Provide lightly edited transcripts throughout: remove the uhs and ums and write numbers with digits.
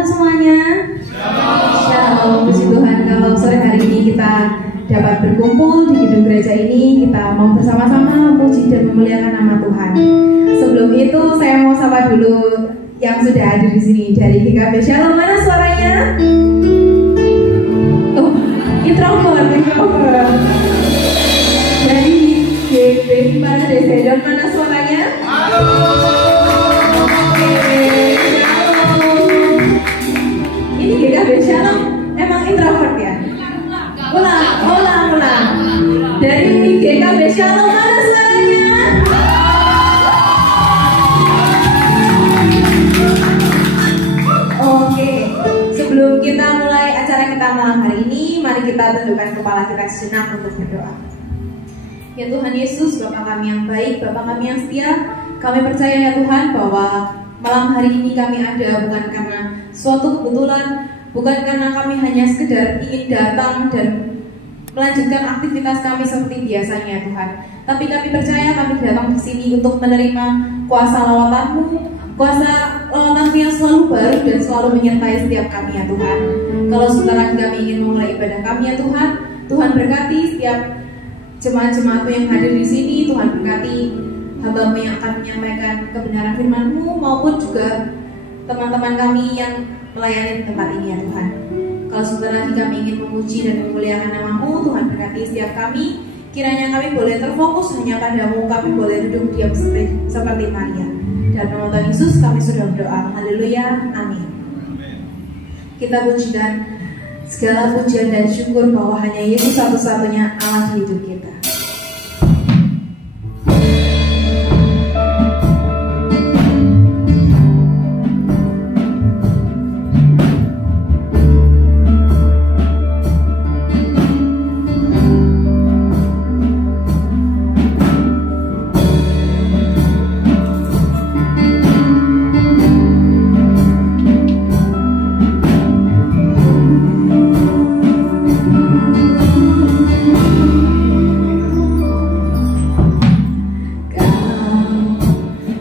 Shalom semuanya. Shalom. Puji Tuhan kalau sore hari ini kita dapat berkumpul di gedung gereja ini, kita mau bersama-sama memuji dan memuliakan nama Tuhan. Sebelum itu saya mau sapa dulu yang sudah hadir di sini dari GKB Shalom. Mana suaranya? Oh, introvert. Dari GB mana Desedon, mana suaranya? Halo. Ini GKB Shalom emang introvert ya? Ulang. Dari GKB Shalom mana suaranya? Oke, sebelum kita mulai acara kita malam hari ini, mari kita tundukkan kepala kita sejenak untuk berdoa. Ya Tuhan Yesus, Bapa kami yang baik, Bapa kami yang setia, kami percaya ya Tuhan bahwa malam hari ini kami ada bukan karena suatu kebetulan, bukan karena kami hanya sekedar ingin datang dan melanjutkan aktivitas kami seperti biasanya Tuhan. Tapi kami percaya kami datang di sini untuk menerima kuasa lawatan-Mu, kuasa lawatan-Mu yang selalu baru dan selalu menyertai setiap kami ya Tuhan. Kalau sebentar lagi kami ingin memulai ibadah kami ya Tuhan, Tuhan berkati setiap jemaat-jemaat-Mu yang hadir di sini, Tuhan berkati hamba-Mu yang akan menyampaikan kebenaran firman-Mu maupun juga teman-teman kami yang melayani tempat ini ya Tuhan. Kalau sebentar lagi kami ingin memuji dan memuliakan nama-Mu, Tuhan berkati setiap kami. Kiranya kami boleh terfokus hanya pada-Mu, kami boleh duduk diam seperti Maria. Dan nama Tuhan Yesus kami sudah berdoa. Haleluya, amin. Kita pujikan segala pujian dan syukur bahwa hanya Yesus satu-satunya Allah di hidup kita.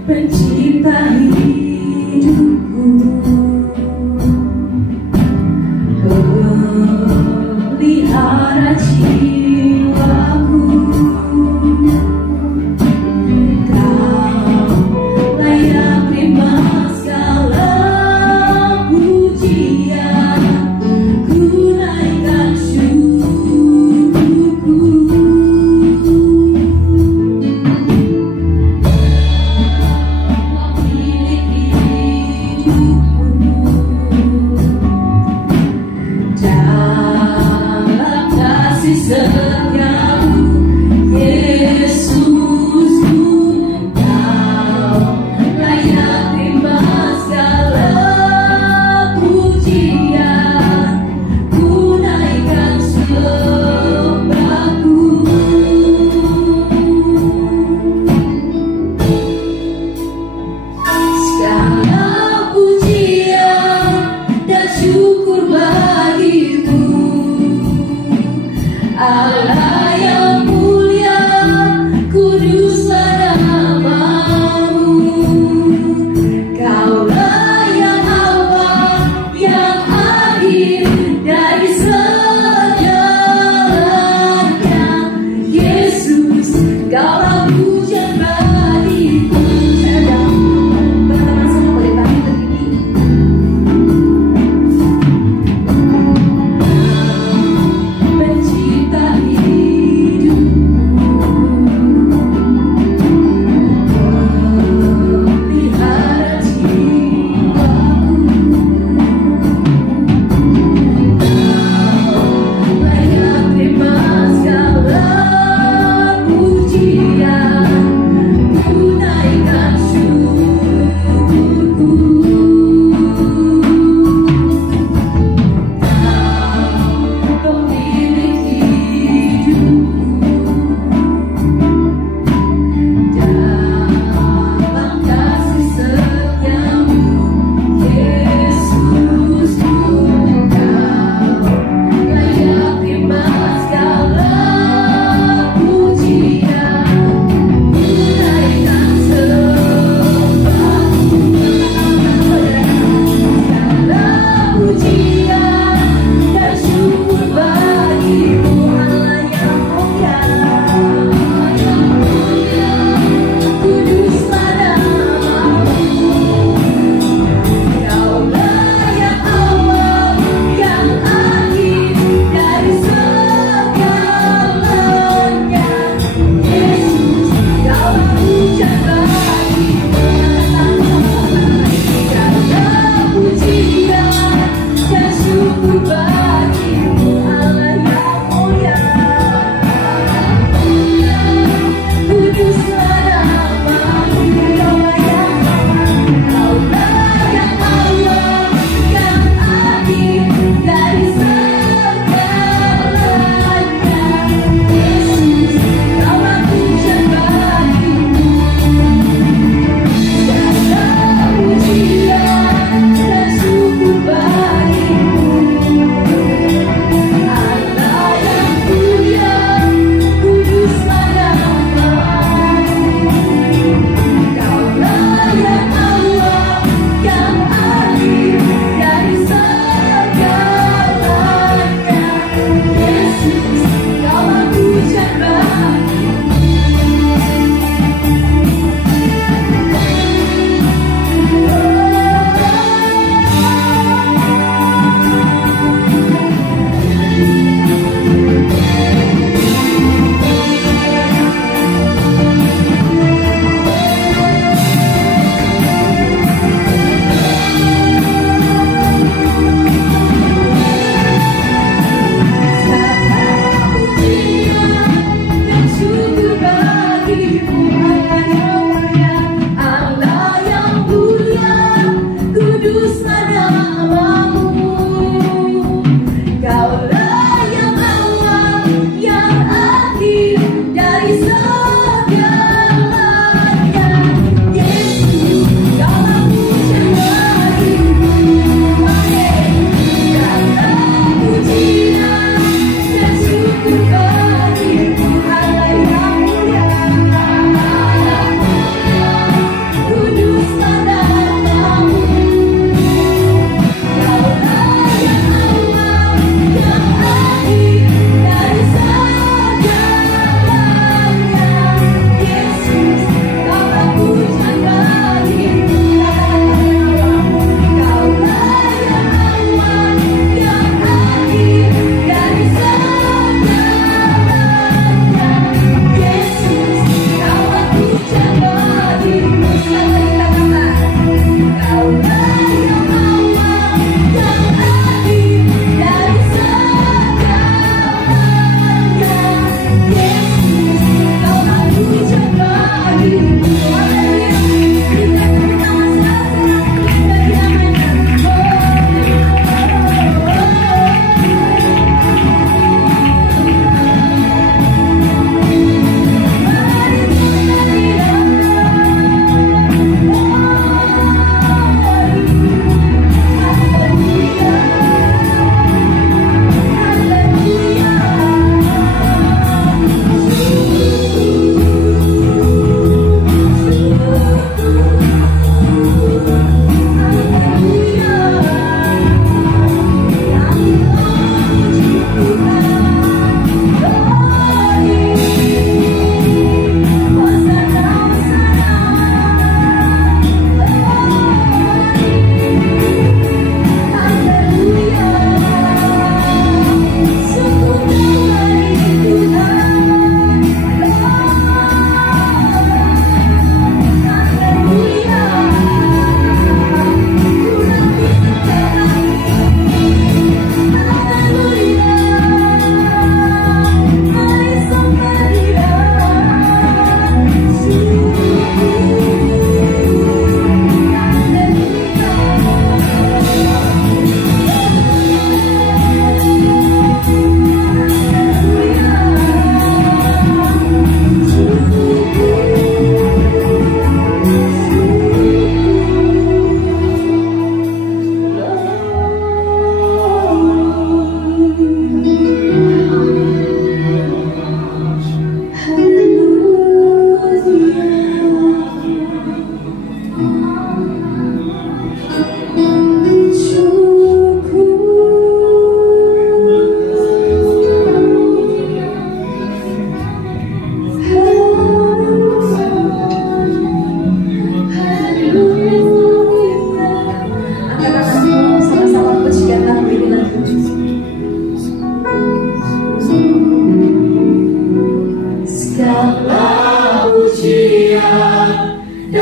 Pencipta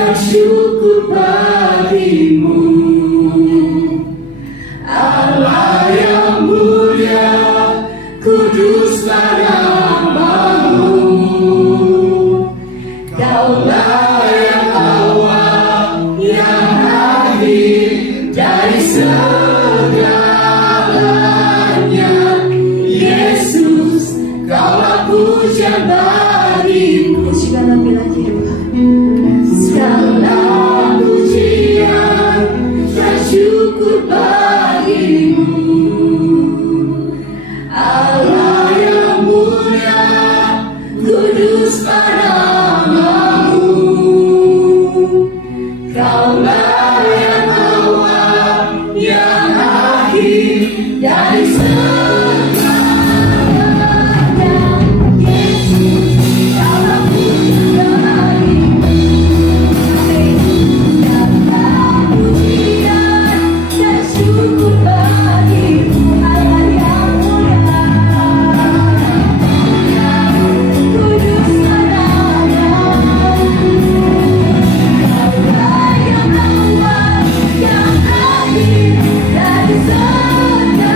dan syukur bagimu, Allah yang mulia, kuduslah namamu. Kaulah yang awal, yang akhir dari segalanya. Yesus, kaulah pujian bagimu. Segala lagi Segala pujian dan syukur bagimu, Allah yang mulia, kuduslah namamu. Kaulah yang awal, yang akhir dari segalanya. Yesus, kaulah pujian bagimu. Segala pujian dan syukur bagimu, Allah yang mulia, kuduslah namamu. Kaulah yang awal, yang akhir dari segalanya.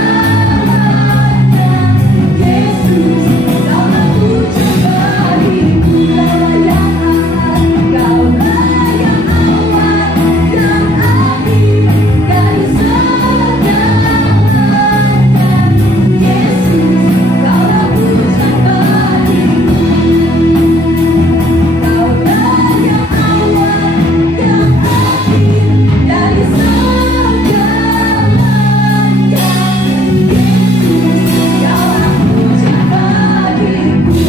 Yesus, kaulah pujian bagimu, Allah yang kaulah yang awal, yang akhir dari segalanya. Yesus, kaulah pujian bagimu. Kaulah yang awal, yang akhir dari segalanya. Yesus, kaulah pujian bagimu.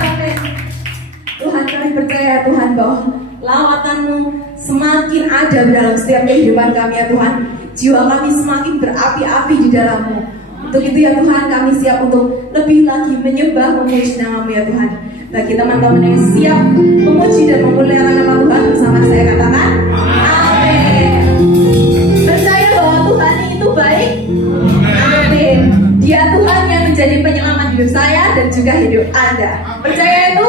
Amin. Tuhan, kami percaya Tuhan bahwa lawatan-Mu semakin ada di dalam setiap kehidupan kami ya Tuhan. Jiwa kami semakin berapi-api di dalam-Mu. Untuk itu ya Tuhan, kami siap untuk lebih lagi menyembah memuji nama-Mu ya Tuhan. Bagi teman-teman yang siap memuji dan memuliakan nama Tuhan, bersama saya katakan amin. Percaya bahwa Tuhan itu baik. Amin. Dia Tuhan yang menjadi penyelamat hidup saya dan juga hidup Anda. Percaya itu?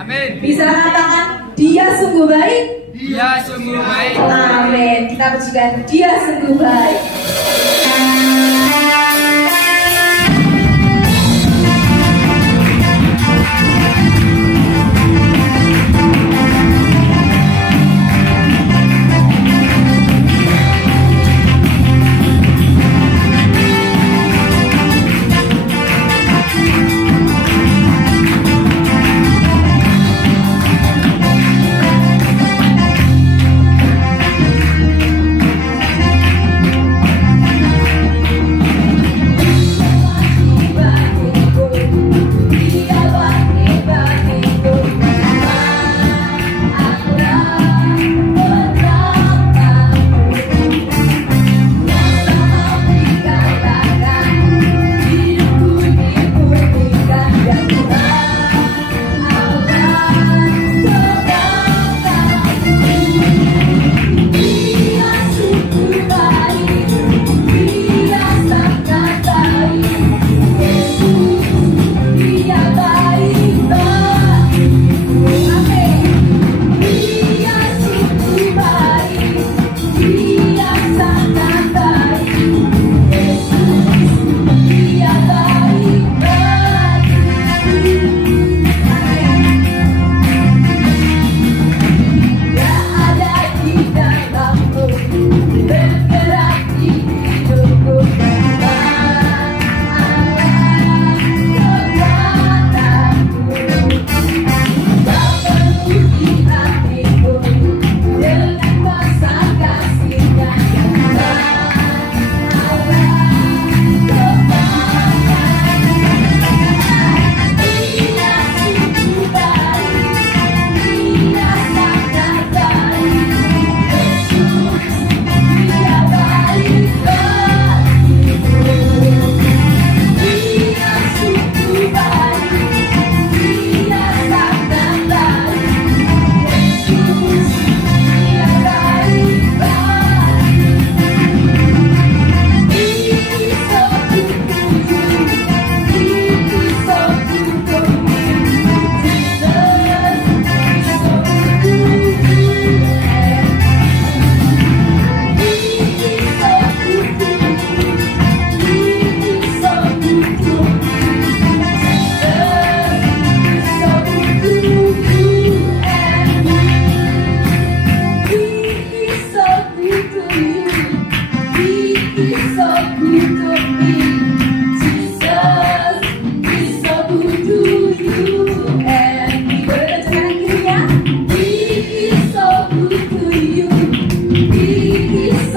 Amin. Bisa katakan dia sungguh baik. Dia sungguh baik. Amin. Kita pujikan dia sungguh baik.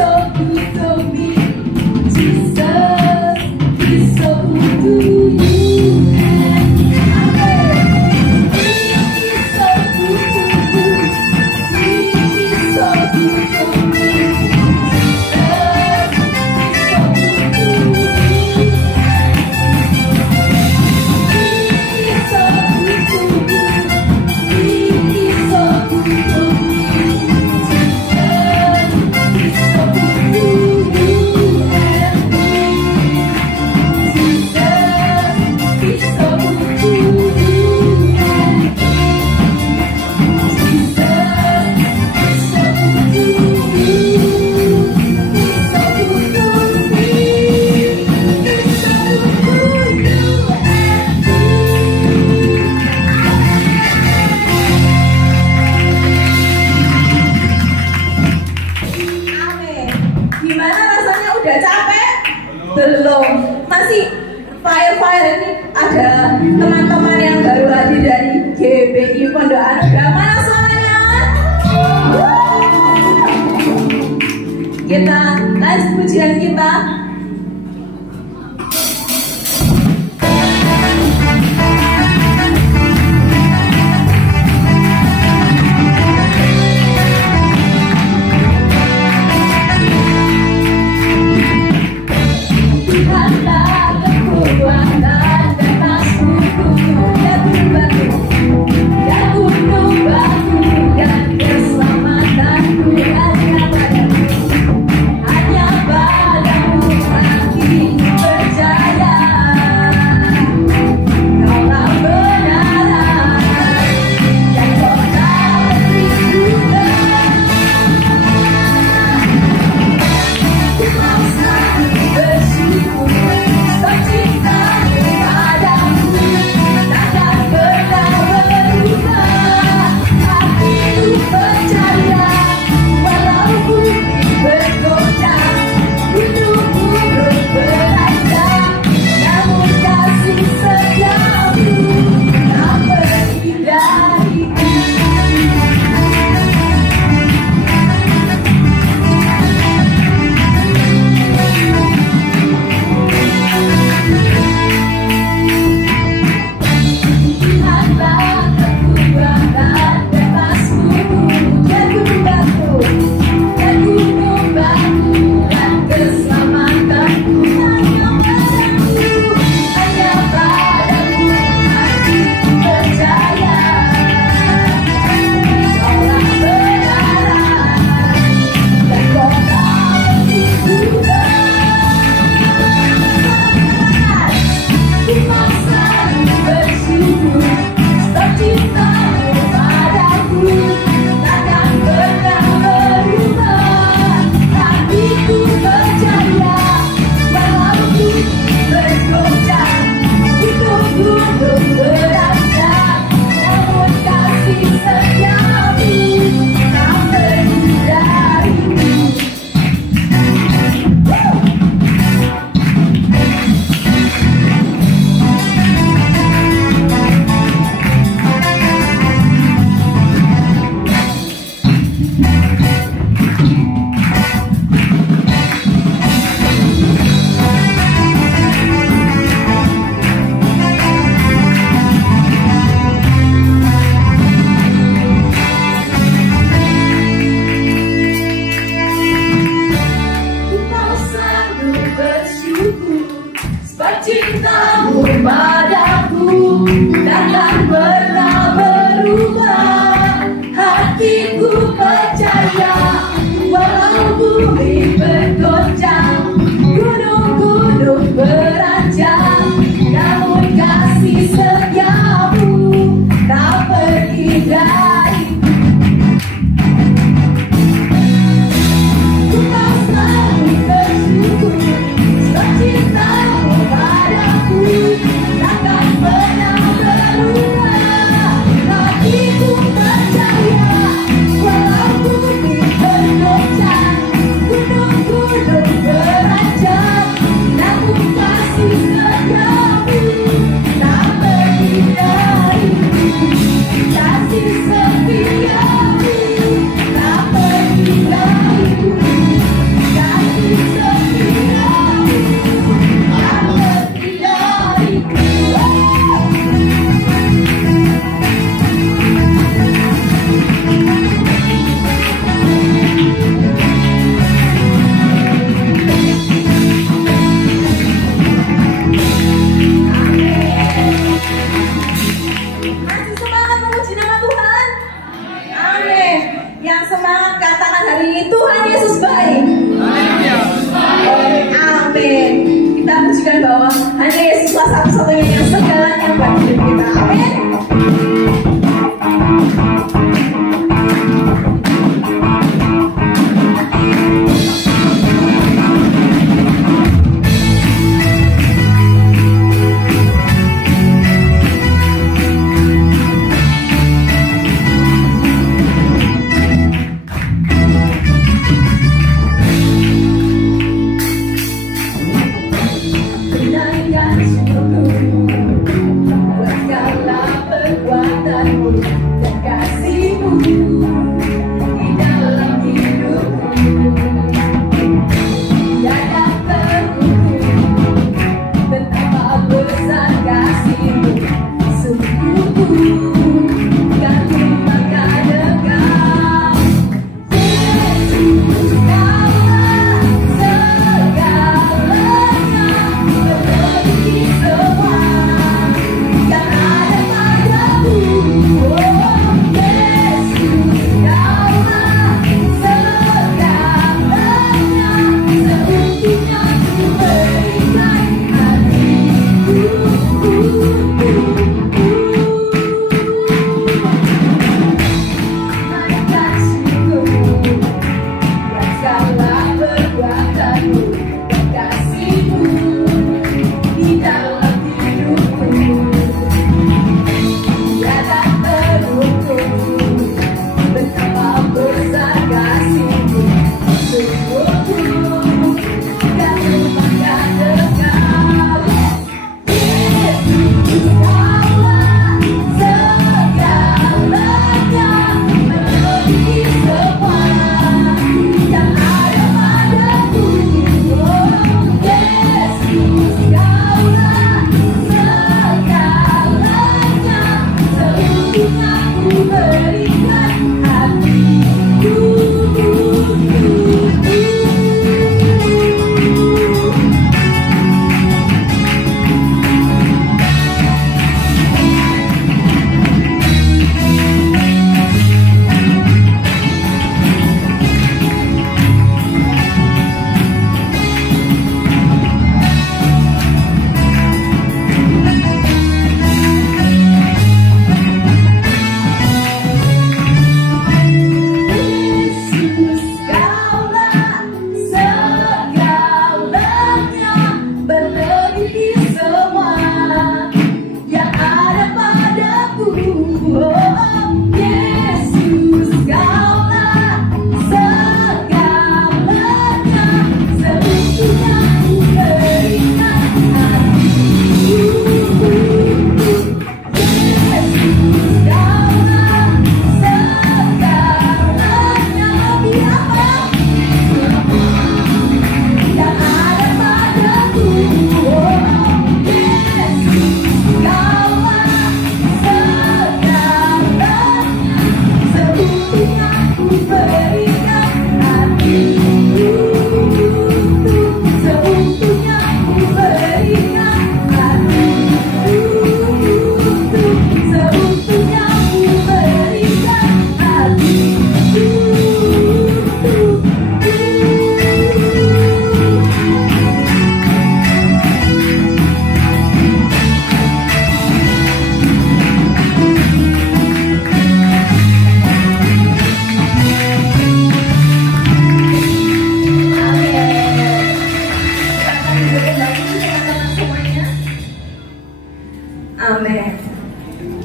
so good to me. Jesus, He's so good to you. He's so good to you. He's so good to me. Jesus, He's so good to me. He's so good to me. Gimana rasanya, udah capek? Belum, masih fire ini. Ada teman-teman yang baru hadir dari GBI Pondok Anugerah. Mana suaranya? Kita lanjut pujian kita. Hanya padamu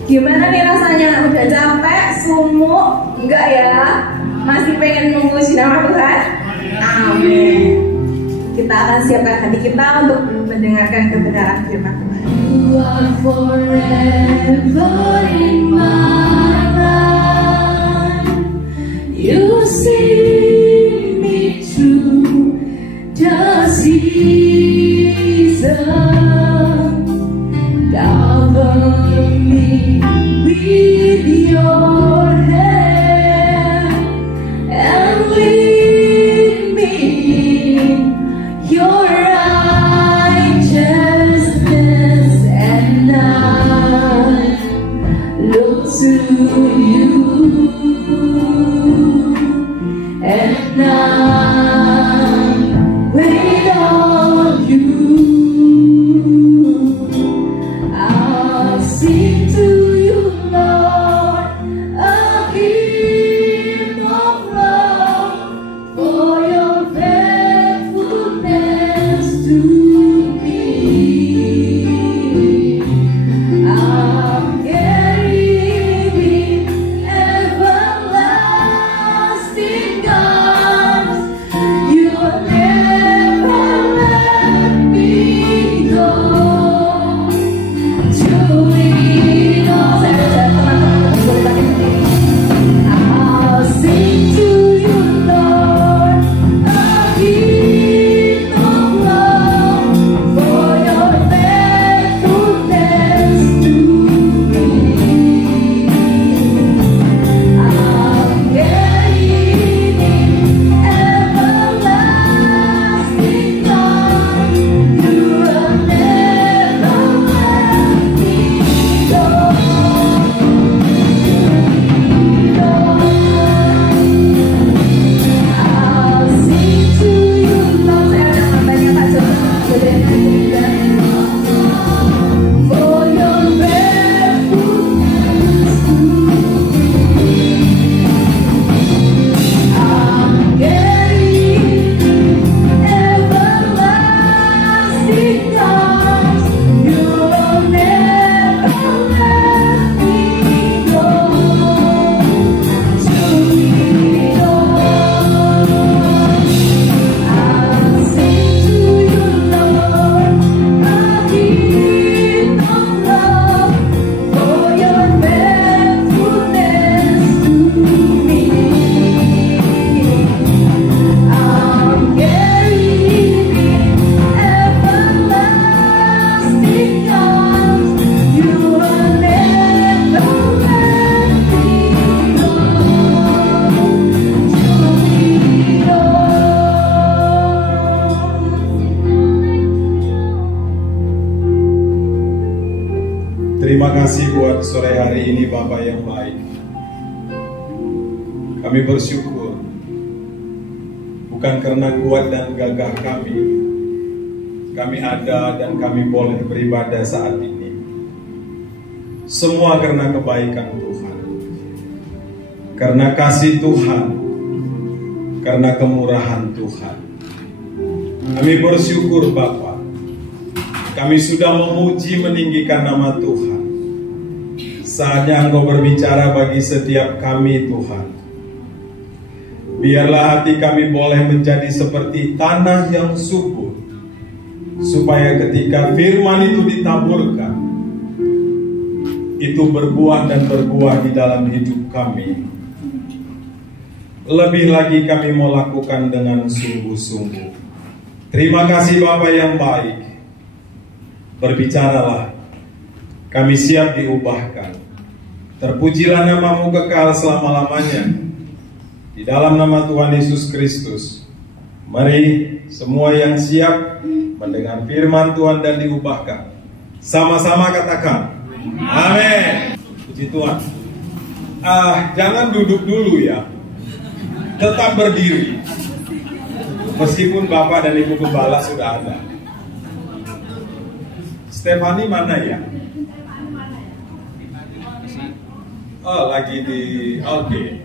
Gimana nih rasanya? Udah capek, sumuk? Enggak ya? Masih pengen memuji nama Tuhan? Amin. Kita akan siapkan hati kita untuk mendengarkan kebenaran firman Tuhan. You are forever in my life. You see me through the season. Cover me with your hand and lead me in your righteousness, and I look to you, and I wait on you. I'll sing to you, Lord, a hymn of love for your faithfulness to me. I'm carrying everlasting arms. You will never let me go. I'll sing to you, Lord, a hymn of love for your faithfulness to me. I'm carrying everlasting arms. You will never let me go. I'll sing to you, Lord, for your faithfulness to me. I'm carrying everlasting arms. You will never let me go. To me, Lord, I'll sing to you, Lord, a hymn of love for your faithfulness to me. I'm carrying everlasting arms. You will never let me go. To me, Terima kasih buat sore hari ini Bapak yang baik. Kami bersyukur bukan karena kuat dan gagah kami ada dan kami boleh beribadah saat ini. Semua karena kebaikan Tuhan, karena kasih Tuhan, karena kemurahan Tuhan. Kami bersyukur Bapa, kami sudah memuji meninggikan nama Tuhan. Saatnya Engkau berbicara bagi setiap kami Tuhan. Biarlah hati kami boleh menjadi seperti tanah yang subur, supaya ketika firman itu ditaburkan, itu berbuah dan berbuah di dalam hidup kami. Lebih lagi kami mau lakukan dengan sungguh-sungguh. Terima kasih Bapa yang baik. Berbicaralah, kami siap diubahkan. Terpujilah namamu kekal selama-lamanya. Di dalam nama Tuhan Yesus Kristus, mari semua yang siap mendengar firman Tuhan dan diubahkan, sama-sama katakan amin. Puji Tuhan. Jangan duduk dulu ya, tetap berdiri. Meskipun Bapak dan Ibu Gembala sudah ada. Stefani mana ya? Oh, lagi di oke.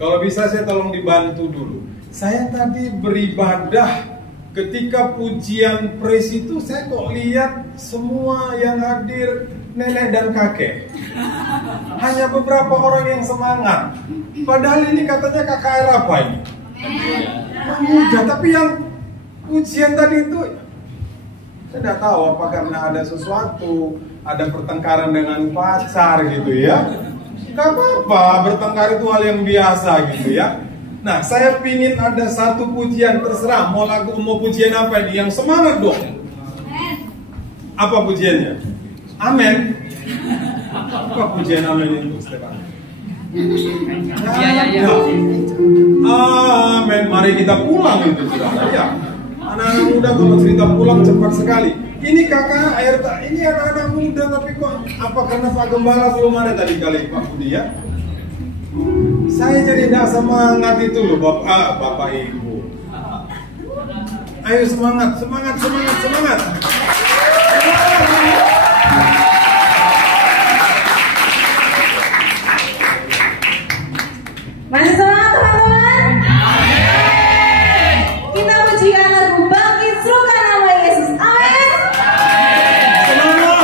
Kalau bisa saya tolong dibantu dulu. Saya tadi beribadah ketika pujian praise itu, saya kok lihat semua yang hadir nenek dan kakek. Hanya beberapa orang yang semangat. Padahal ini katanya KKR apa ini? Muda, tapi yang ujian tadi itu saya tidak tahu apa karena ada sesuatu, ada pertengkaran dengan pacar gitu ya. Gak apa-apa, bertengkar itu hal yang biasa gitu ya. Nah, saya pingin ada satu pujian, terserah mau lagu, mau pujian apa ini, yang semangat dong. Apa pujiannya? Amin. Apa pujian amin itu, Stefan? Ya. Amin. Mari kita pulang itu saudara ya. Anak-anak muda kalau cerita pulang cepat sekali. Ini kakak air tak, ini anak-anak muda tapi kok apa karena Pak Gembala belum ada tadi kali Pak Budi ya? Saya jadi tidak semangat itu loh Bapak Ibu. Ayo semangat. Masih semangat teman-teman? Kita pujikan lagu Bangkit Serukan Nama Yesus. Amin. Semangat.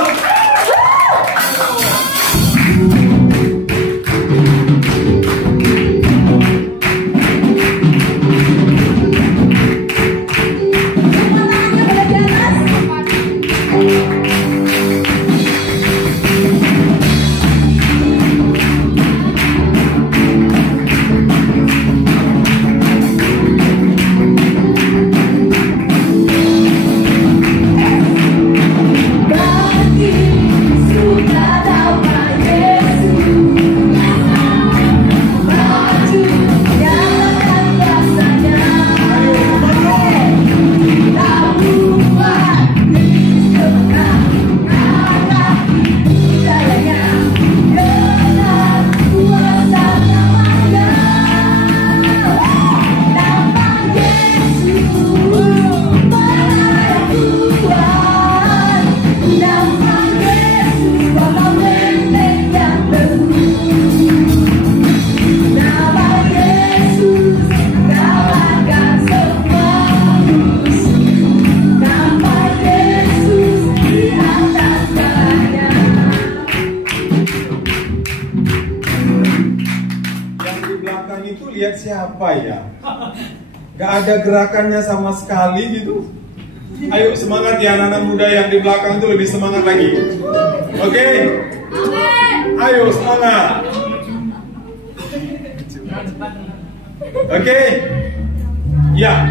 Lihat siapa ya? Gak ada gerakannya sama sekali gitu. Ayo semangat ya anak-anak muda yang di belakang itu lebih semangat lagi. Oke? Ayo semangat. Oke? Ya.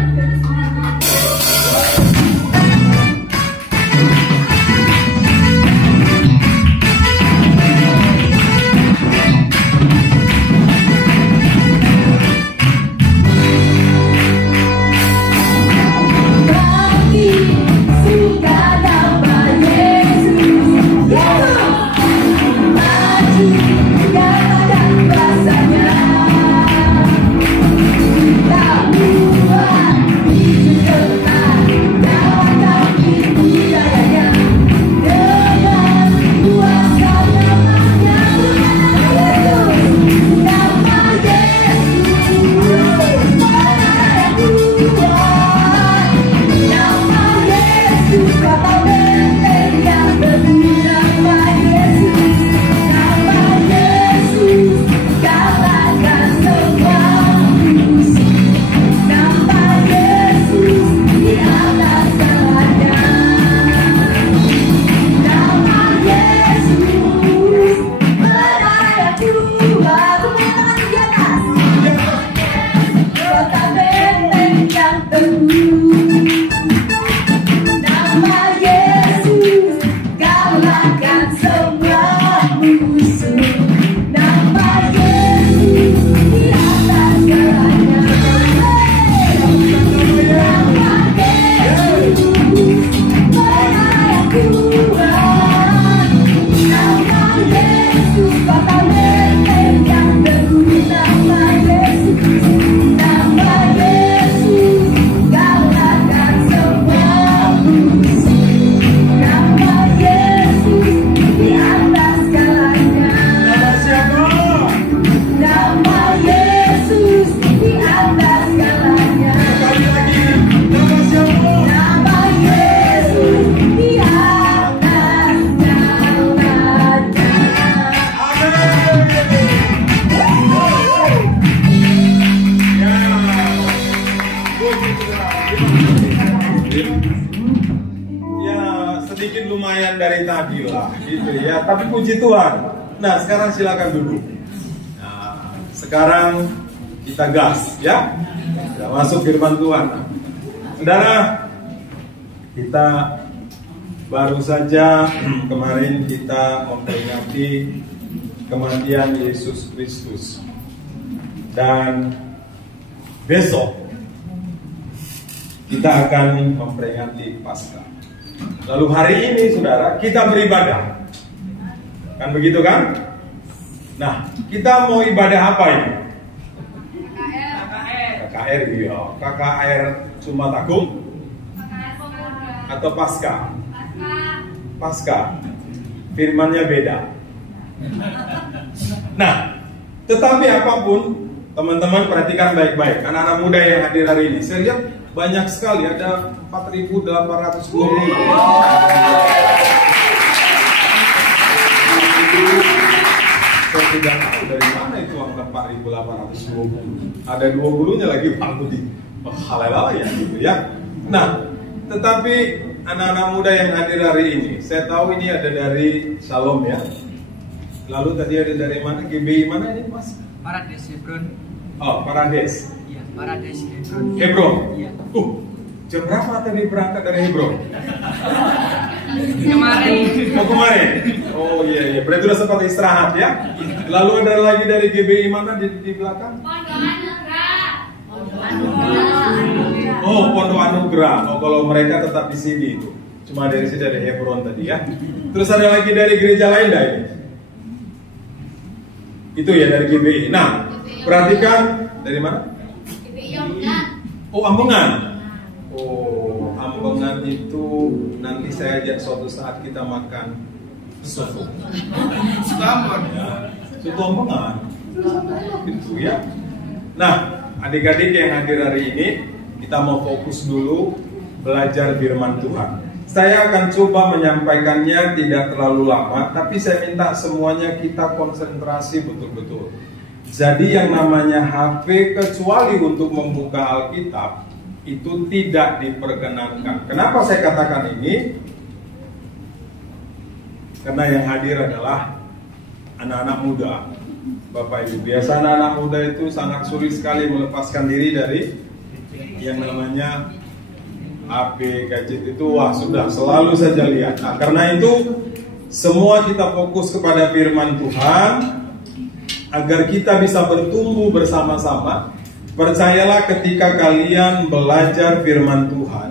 Tak buat Ya sedikit lumayan dari tadi lah, gitu ya. Tapi puji Tuhan. Nah sekarang silakan duduk. Nah, sekarang kita gas, ya. Sudah masuk firman Tuhan. Saudara, kita baru saja kemarin kita memperingati kematian Yesus Kristus. Dan besok kita akan memperingati Paskah. Lalu hari ini saudara kita beribadah. Kan begitu kan? Nah, kita mau ibadah apa ini? KKR ya. KKR Cumatagung atau Paskah? Paskah. Firmannya beda. Nah, tetapi apapun teman-teman perhatikan baik-baik. Anak-anak muda yang hadir hari ini, saya lihat banyak sekali, ada 4.820. Saya tidak tahu dari mana itu angka 4.820. Ada 20-nya lagi Pak Budi. Haleluya gitu ya. Nah, tetapi anak-anak muda yang hadir hari ini, saya tahu ini ada dari Shalom ya. Lalu tadi ada dari mana? GBI mana ini Mas? Parades Hebron. Oh, Parades. Iya, Parades Hebron. Hebron. Iya. Jam berapa tadi berangkat dari Hebron? Kemarin. Oh kemarin. Oh iya. Berarti udah sempat istirahat ya. Lalu ada lagi dari GBI mana di belakang? Oh, Pondok Anugerah. Oh, kalau mereka tetap di sini itu. Cuma dari sini dari Hebron tadi ya. Terus ada lagi dari gereja lain dah ini. Itu ya dari GBI. Nah, perhatikan dari mana? Oh, Ambengan. Oh, Ambengan itu nanti saya ajak suatu saat kita makan soto. Soto Ambengan. Itu ya. Nah, adik-adik yang hadir hari ini, kita mau fokus dulu belajar firman Tuhan. Saya akan coba menyampaikannya tidak terlalu lama, tapi saya minta semuanya kita konsentrasi betul-betul. Jadi yang namanya HP kecuali untuk membuka Alkitab itu tidak diperkenankan. Kenapa saya katakan ini? Karena yang hadir adalah anak-anak muda. Bapak Ibu, biasa anak-anak muda itu sangat sulit sekali melepaskan diri dari yang namanya HP, gadget itu. Wah sudah, selalu saja lihat. Nah, karena itu semua kita fokus kepada firman Tuhan agar kita bisa bertumbuh bersama-sama. Percayalah ketika kalian belajar firman Tuhan,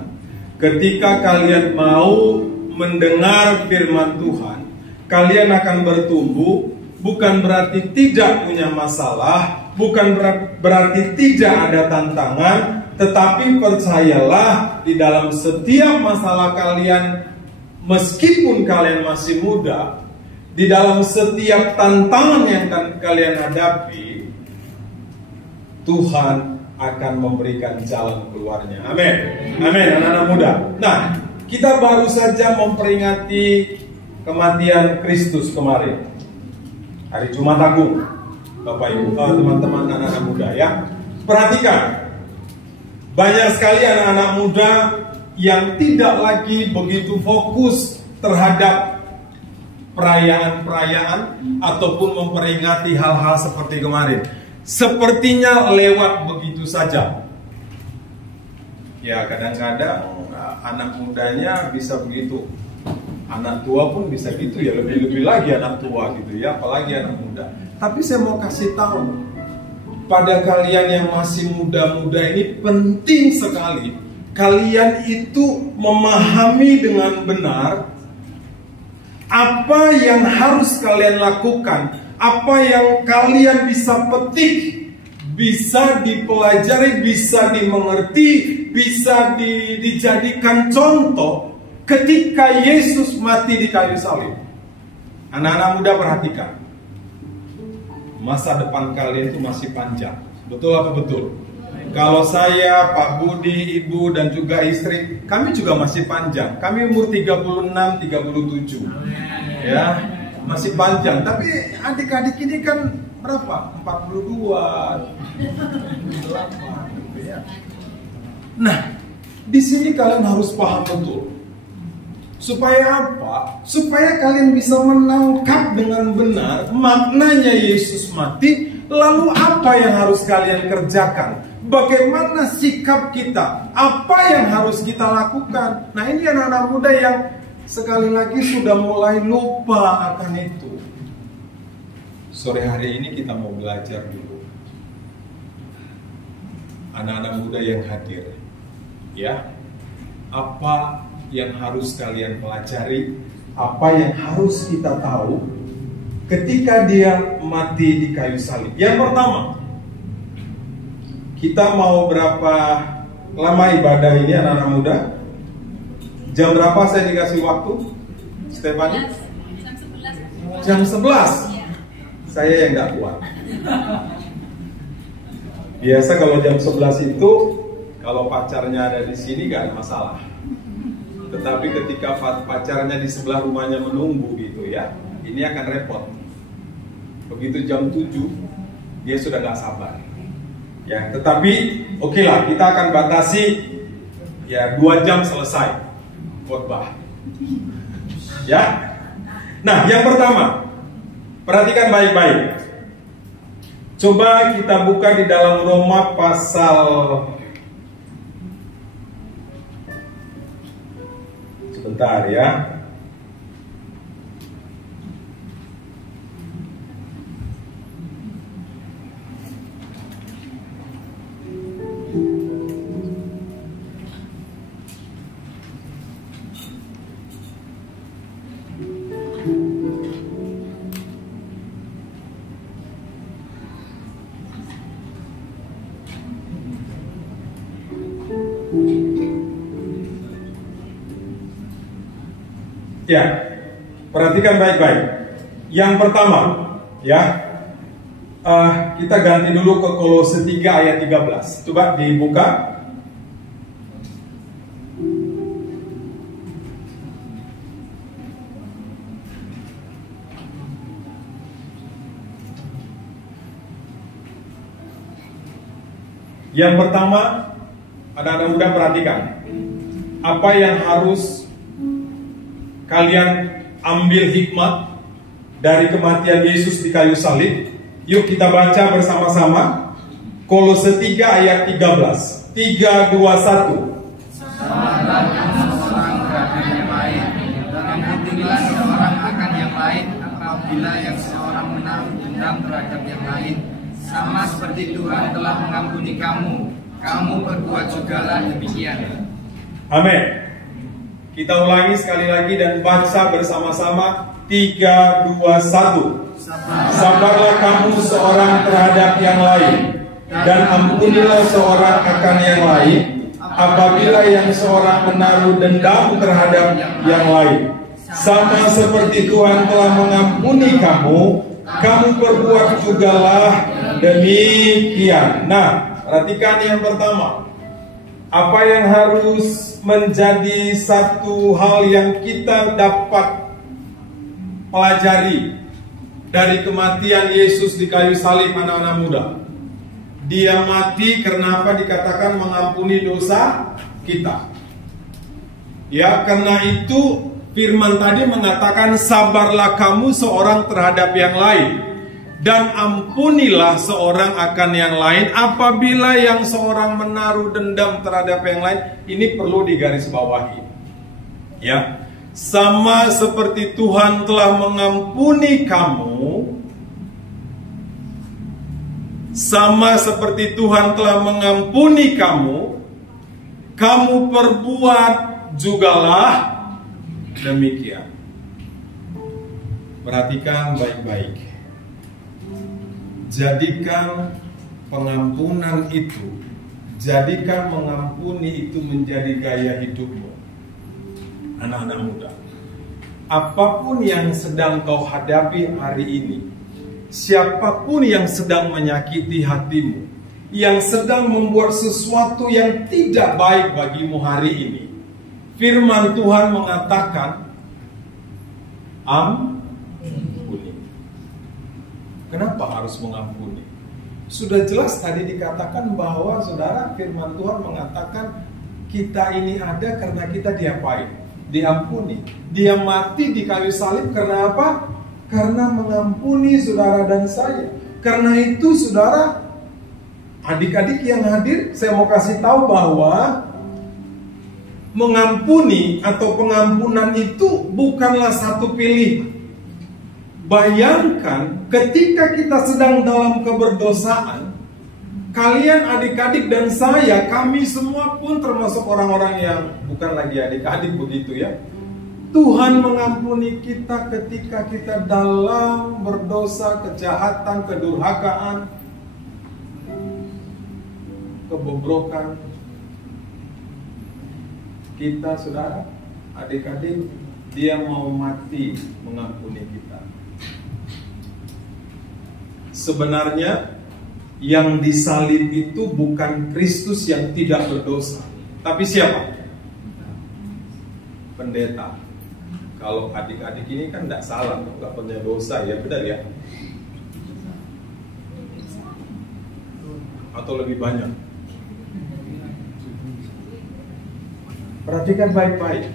ketika kalian mau mendengar firman Tuhan, kalian akan bertumbuh. Bukan berarti tidak punya masalah, bukan berarti tidak ada tantangan, tetapi percayalah di dalam setiap masalah kalian, meskipun kalian masih muda, di dalam setiap tantangan yang kalian hadapi, Tuhan akan memberikan jalan keluarnya. Amin. Amin, anak-anak muda. Nah, kita baru saja memperingati kematian Kristus kemarin. Hari Jumat Agung, Bapak Ibu, teman-teman anak-anak muda ya. Perhatikan, banyak sekali anak-anak muda yang tidak lagi begitu fokus terhadap perayaan-perayaan ataupun memperingati hal-hal seperti kemarin. Sepertinya lewat begitu saja. Ya kadang-kadang anak mudanya bisa begitu. Anak tua pun bisa gitu ya, lebih-lebih lagi anak tua gitu ya, apalagi anak muda. Tapi saya mau kasih tahu pada kalian yang masih muda-muda ini, penting sekali kalian itu memahami dengan benar apa yang harus kalian lakukan, apa yang kalian bisa petik, bisa dipelajari, bisa dimengerti, bisa dijadikan contoh ketika Yesus mati di kayu salib. Anak-anak muda perhatikan, masa depan kalian itu masih panjang. Betul apa betul? Kalau saya, Pak Budi, Ibu dan juga istri, kami juga masih panjang. Kami umur 36, 37. Ya, masih panjang. Tapi adik-adik ini kan berapa? 42, 48. Nah, Di sini kalian harus paham betul. Supaya apa? Supaya kalian bisa menangkap dengan benar maknanya Yesus mati. Lalu apa yang harus kalian kerjakan? Bagaimana sikap kita? Apa yang harus kita lakukan? Nah, ini anak-anak muda yang sekali lagi sudah mulai lupa akan itu. Sore hari ini kita mau belajar dulu. Anak-anak muda yang hadir, ya, apa yang harus kalian pelajari, apa yang harus kita tahu ketika dia mati di kayu salib. Yang pertama, kita mau berapa lama ibadah ini anak-anak muda? Jam berapa saya dikasih waktu? Stefani? Jam 11. Saya yang gak kuat. Biasa kalau jam 11 itu, kalau pacarnya ada di sini gak ada masalah. Tetapi ketika pacarnya di sebelah rumahnya menunggu gitu ya, ini akan repot. Begitu jam 7, dia sudah gak sabar. Ya, tetapi oke lah, kita akan batasi ya 2 jam selesai khotbah. Ya. Nah, yang pertama, perhatikan baik-baik. Coba kita buka di dalam Roma pasal sebentar ya. Ya, perhatikan baik-baik. Yang pertama, ya, kita ganti dulu ke Kolose 3 ayat 13. Coba dibuka. Yang pertama, anak-anak muda perhatikan. Apa yang harus kalian ambil hikmat dari kematian Yesus di kayu salib? Yuk kita baca bersama-sama Kolose 3 ayat 13. 3, 2, 1. Sabarlah seorang terhadap yang lain, dan ampunilah seorang akan yang lain apabila yang seorang menaruh dendam terhadap yang lain. Sama seperti Tuhan telah mengampuni kamu, kamu berbuat jugalah demikian. Amin. Kita ulangi sekali lagi dan baca bersama-sama 3, 2, 1. Sabarlah kamu seorang terhadap yang lain, dan ampunilah seorang akan yang lain apabila yang seorang menaruh dendam terhadap yang lain. Sama seperti Tuhan telah mengampuni kamu, kamu berbuat jugalah demikian. Nah, perhatikan yang pertama. Apa yang harus menjadi satu hal yang kita dapat pelajari dari kematian Yesus di kayu salib, anak-anak muda? Dia mati karena apa? Dikatakan mengampuni dosa kita. Ya, karena itu firman tadi mengatakan sabarlah kamu seorang terhadap yang lain, dan ampunilah seorang akan yang lain apabila yang seorang menaruh dendam terhadap yang lain. Ini perlu digarisbawahi. Ya, sama seperti Tuhan telah mengampuni kamu, sama seperti Tuhan telah mengampuni kamu, kamu perbuat jugalah demikian. Perhatikan baik-baik. Jadikan pengampunan itu, jadikan mengampuni itu menjadi gaya hidupmu. Anak-anak muda, apapun yang sedang kau hadapi hari ini, siapapun yang sedang menyakiti hatimu, yang sedang membuat sesuatu yang tidak baik bagimu hari ini, firman Tuhan mengatakan ampuni. Kenapa harus mengampuni? Sudah jelas tadi dikatakan bahwa saudara, firman Tuhan mengatakan kita ini ada karena kita diapain? Diampuni. Dia mati di kayu salib karena apa? Karena mengampuni saudara dan saya. Karena itu saudara, adik-adik yang hadir, saya mau kasih tahu bahwa mengampuni atau pengampunan itu bukanlah satu pilihan. Bayangkan ketika kita sedang dalam keberdosaan, kalian adik-adik dan saya, kami semua pun termasuk orang-orang yang bukan lagi adik-adik begitu ya. Tuhan mengampuni kita ketika kita dalam berdosa, kejahatan, kedurhakaan, kebobrokan. Kita saudara, adik-adik, dia mau mati mengampuni kita. Sebenarnya yang disalib itu bukan Kristus yang tidak berdosa, tapi siapa? Pendeta. Kalau adik-adik ini kan tidak salah, nggak punya dosa ya, benar ya? Atau lebih banyak? Perhatikan baik-baik.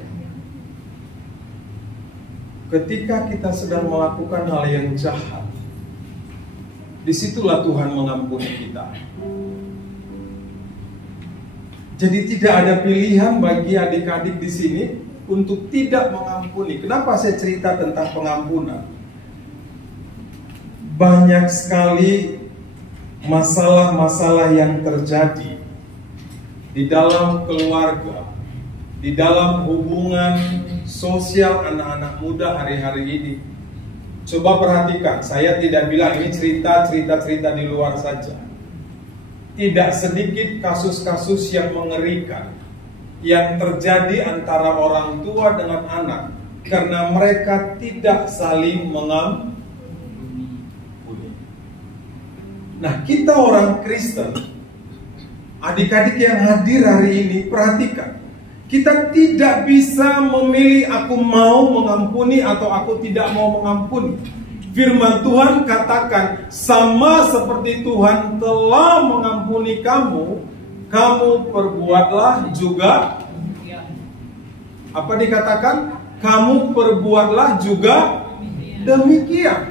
Ketika kita sedang melakukan hal yang jahat, disitulah Tuhan mengampuni kita. Jadi tidak ada pilihan bagi adik-adik di sini untuk tidak mengampuni. Kenapa saya cerita tentang pengampunan? Banyak sekali masalah-masalah yang terjadi di dalam keluarga, di dalam hubungan sosial anak-anak muda hari-hari ini. Coba perhatikan, saya tidak bilang ini cerita-cerita di luar saja. Tidak sedikit kasus-kasus yang mengerikan yang terjadi antara orang tua dengan anak karena mereka tidak saling mengampuni. Nah, kita orang Kristen, adik-adik yang hadir hari ini, perhatikan. Kita tidak bisa memilih aku mau mengampuni atau aku tidak mau mengampuni. Firman Tuhan katakan, sama seperti Tuhan telah mengampuni kamu, kamu perbuatlah juga. Apa dikatakan? Kamu perbuatlah juga demikian.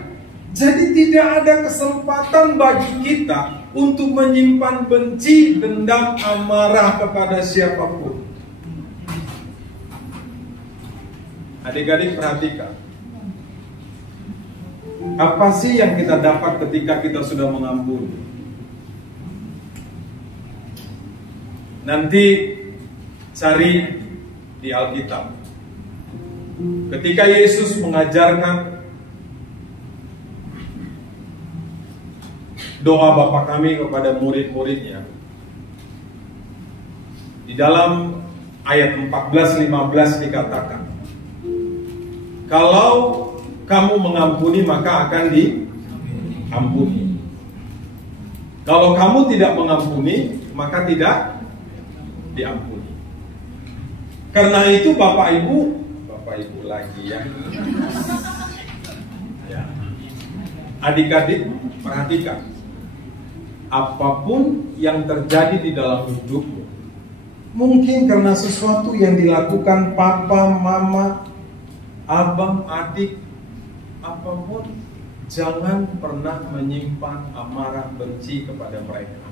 Jadi tidak ada kesempatan bagi kita untuk menyimpan benci, dendam, amarah kepada siapapun. Adik-adik perhatikan, apa sih yang kita dapat ketika kita sudah mengampuni? Nanti cari di Alkitab. Ketika Yesus mengajarkan doa Bapa kami kepada murid-muridnya, di dalam ayat 14-15 dikatakan, kalau kamu mengampuni maka akan diampuni. Kalau kamu tidak mengampuni maka tidak diampuni. Karena itu Bapak Ibu lagi ya. Adik-adik perhatikan, apapun yang terjadi di dalam hidupmu, mungkin karena sesuatu yang dilakukan papa, mama, abang, adik, apapun, jangan pernah menyimpan amarah benci kepada mereka.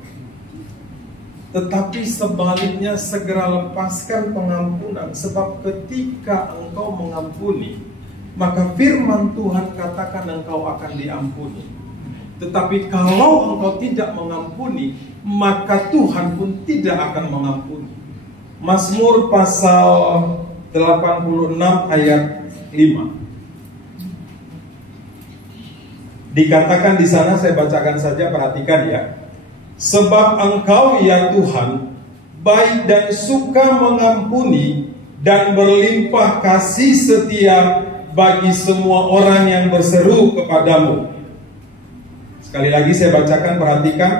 Tetapi sebaliknya segera lepaskan pengampunan. Sebab ketika engkau mengampuni, maka firman Tuhan katakan engkau akan diampuni. Tetapi kalau engkau tidak mengampuni, maka Tuhan pun tidak akan mengampuni. Mazmur pasal 86 ayat 5. Dikatakan di sana, saya bacakan saja, perhatikan ya. Sebab engkau ya Tuhan baik dan suka mengampuni dan berlimpah kasih setia bagi semua orang yang berseru kepadamu. Sekali lagi saya bacakan, perhatikan.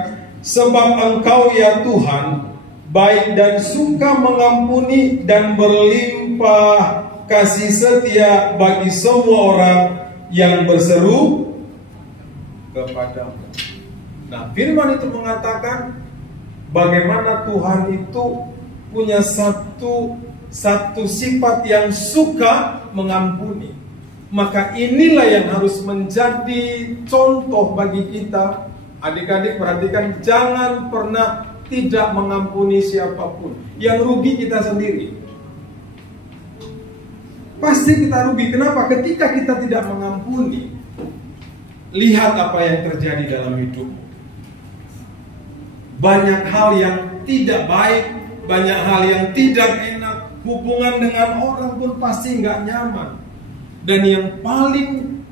Sebab engkau ya Tuhan baik dan suka mengampuni dan berlimpah kasih setia bagi semua orang yang berseru kepadamu. Nah, firman itu mengatakan bagaimana Tuhan itu punya satu sifat yang suka mengampuni. Maka inilah yang harus menjadi contoh bagi kita. Adik-adik perhatikan, jangan pernah tidak mengampuni siapapun. Yang rugi kita sendiri. Pasti kita rugi. Kenapa? Ketika kita tidak mengampuni, lihat apa yang terjadi dalam hidupmu. Banyak hal yang tidak baik, banyak hal yang tidak enak. Hubungan dengan orang pun pasti nggak nyaman. Dan yang paling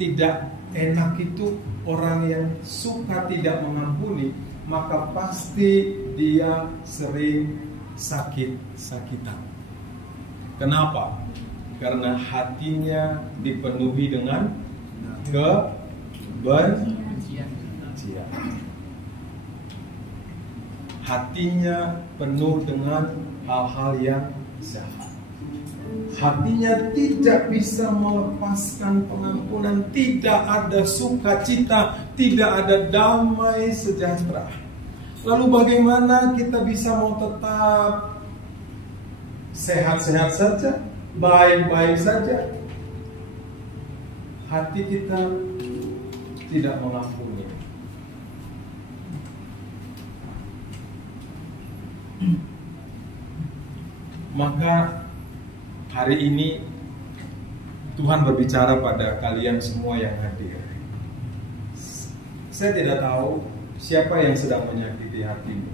tidak enak itu orang yang suka tidak mengampuni, maka pasti dia sering sakit-sakitan. Kenapa? Karena hatinya dipenuhi dengan kebencian. Hatinya penuh dengan hal-hal yang jahat. Hatinya tidak bisa melepaskan pengampunan, tidak ada sukacita, tidak ada damai sejahtera. Lalu bagaimana kita bisa mau tetap sehat-sehat saja, baik-baik saja? Hati kita tidak mengampuni. Maka hari ini Tuhan berbicara pada kalian semua yang hadir. Saya tidak tahu siapa yang sedang menyakiti hatimu.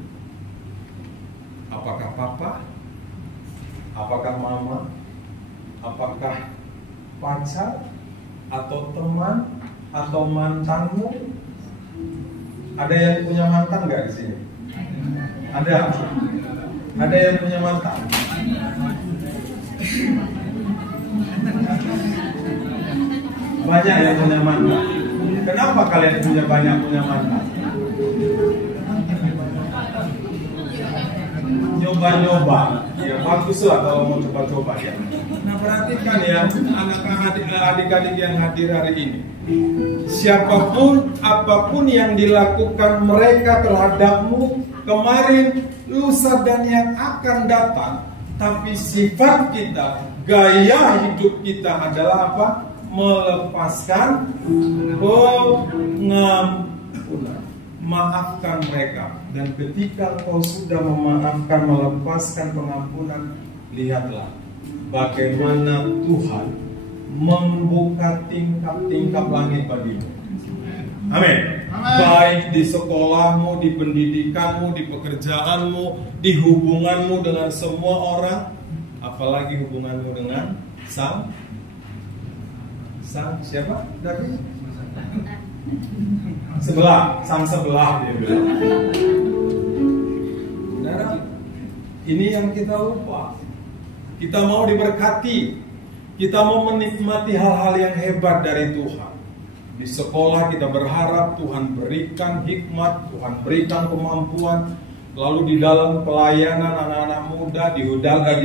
Apakah papa? Apakah mama? Apakah pacar? Atau teman? Atau mantanmu? Ada yang punya mantan nggak di sini? Ada? Ada yang punya mantan? Banyak yang punya mantan. Kenapa kalian punya mantan? Nyoba-nyoba. Ya bagus lah kalau mau coba-coba ya. Nah perhatikan ya adik-adik yang hadir hari ini. Siapapun, apapun yang dilakukan mereka terhadapmu kemarin, lusa dan yang akan datang, tapi sifat kita, gaya hidup kita adalah apa? Melepaskan pengampunan. Maafkan mereka. Dan ketika kau sudah memaafkan, melepaskan pengampunan, lihatlah bagaimana Tuhan membuka tingkap-tingkap langit bagimu. Amin. Baik di sekolahmu, di pendidikanmu, di pekerjaanmu, di hubunganmu dengan semua orang, apalagi hubunganmu dengan sang siapa? Dari sang sebelah dia bilang. Saudara, ini yang kita lupa. Kita mau diberkati, kita mau menikmati hal-hal yang hebat dari Tuhan. Di sekolah kita berharap Tuhan berikan hikmat, Tuhan berikan kemampuan. Lalu di dalam pelayanan anak-anak muda, di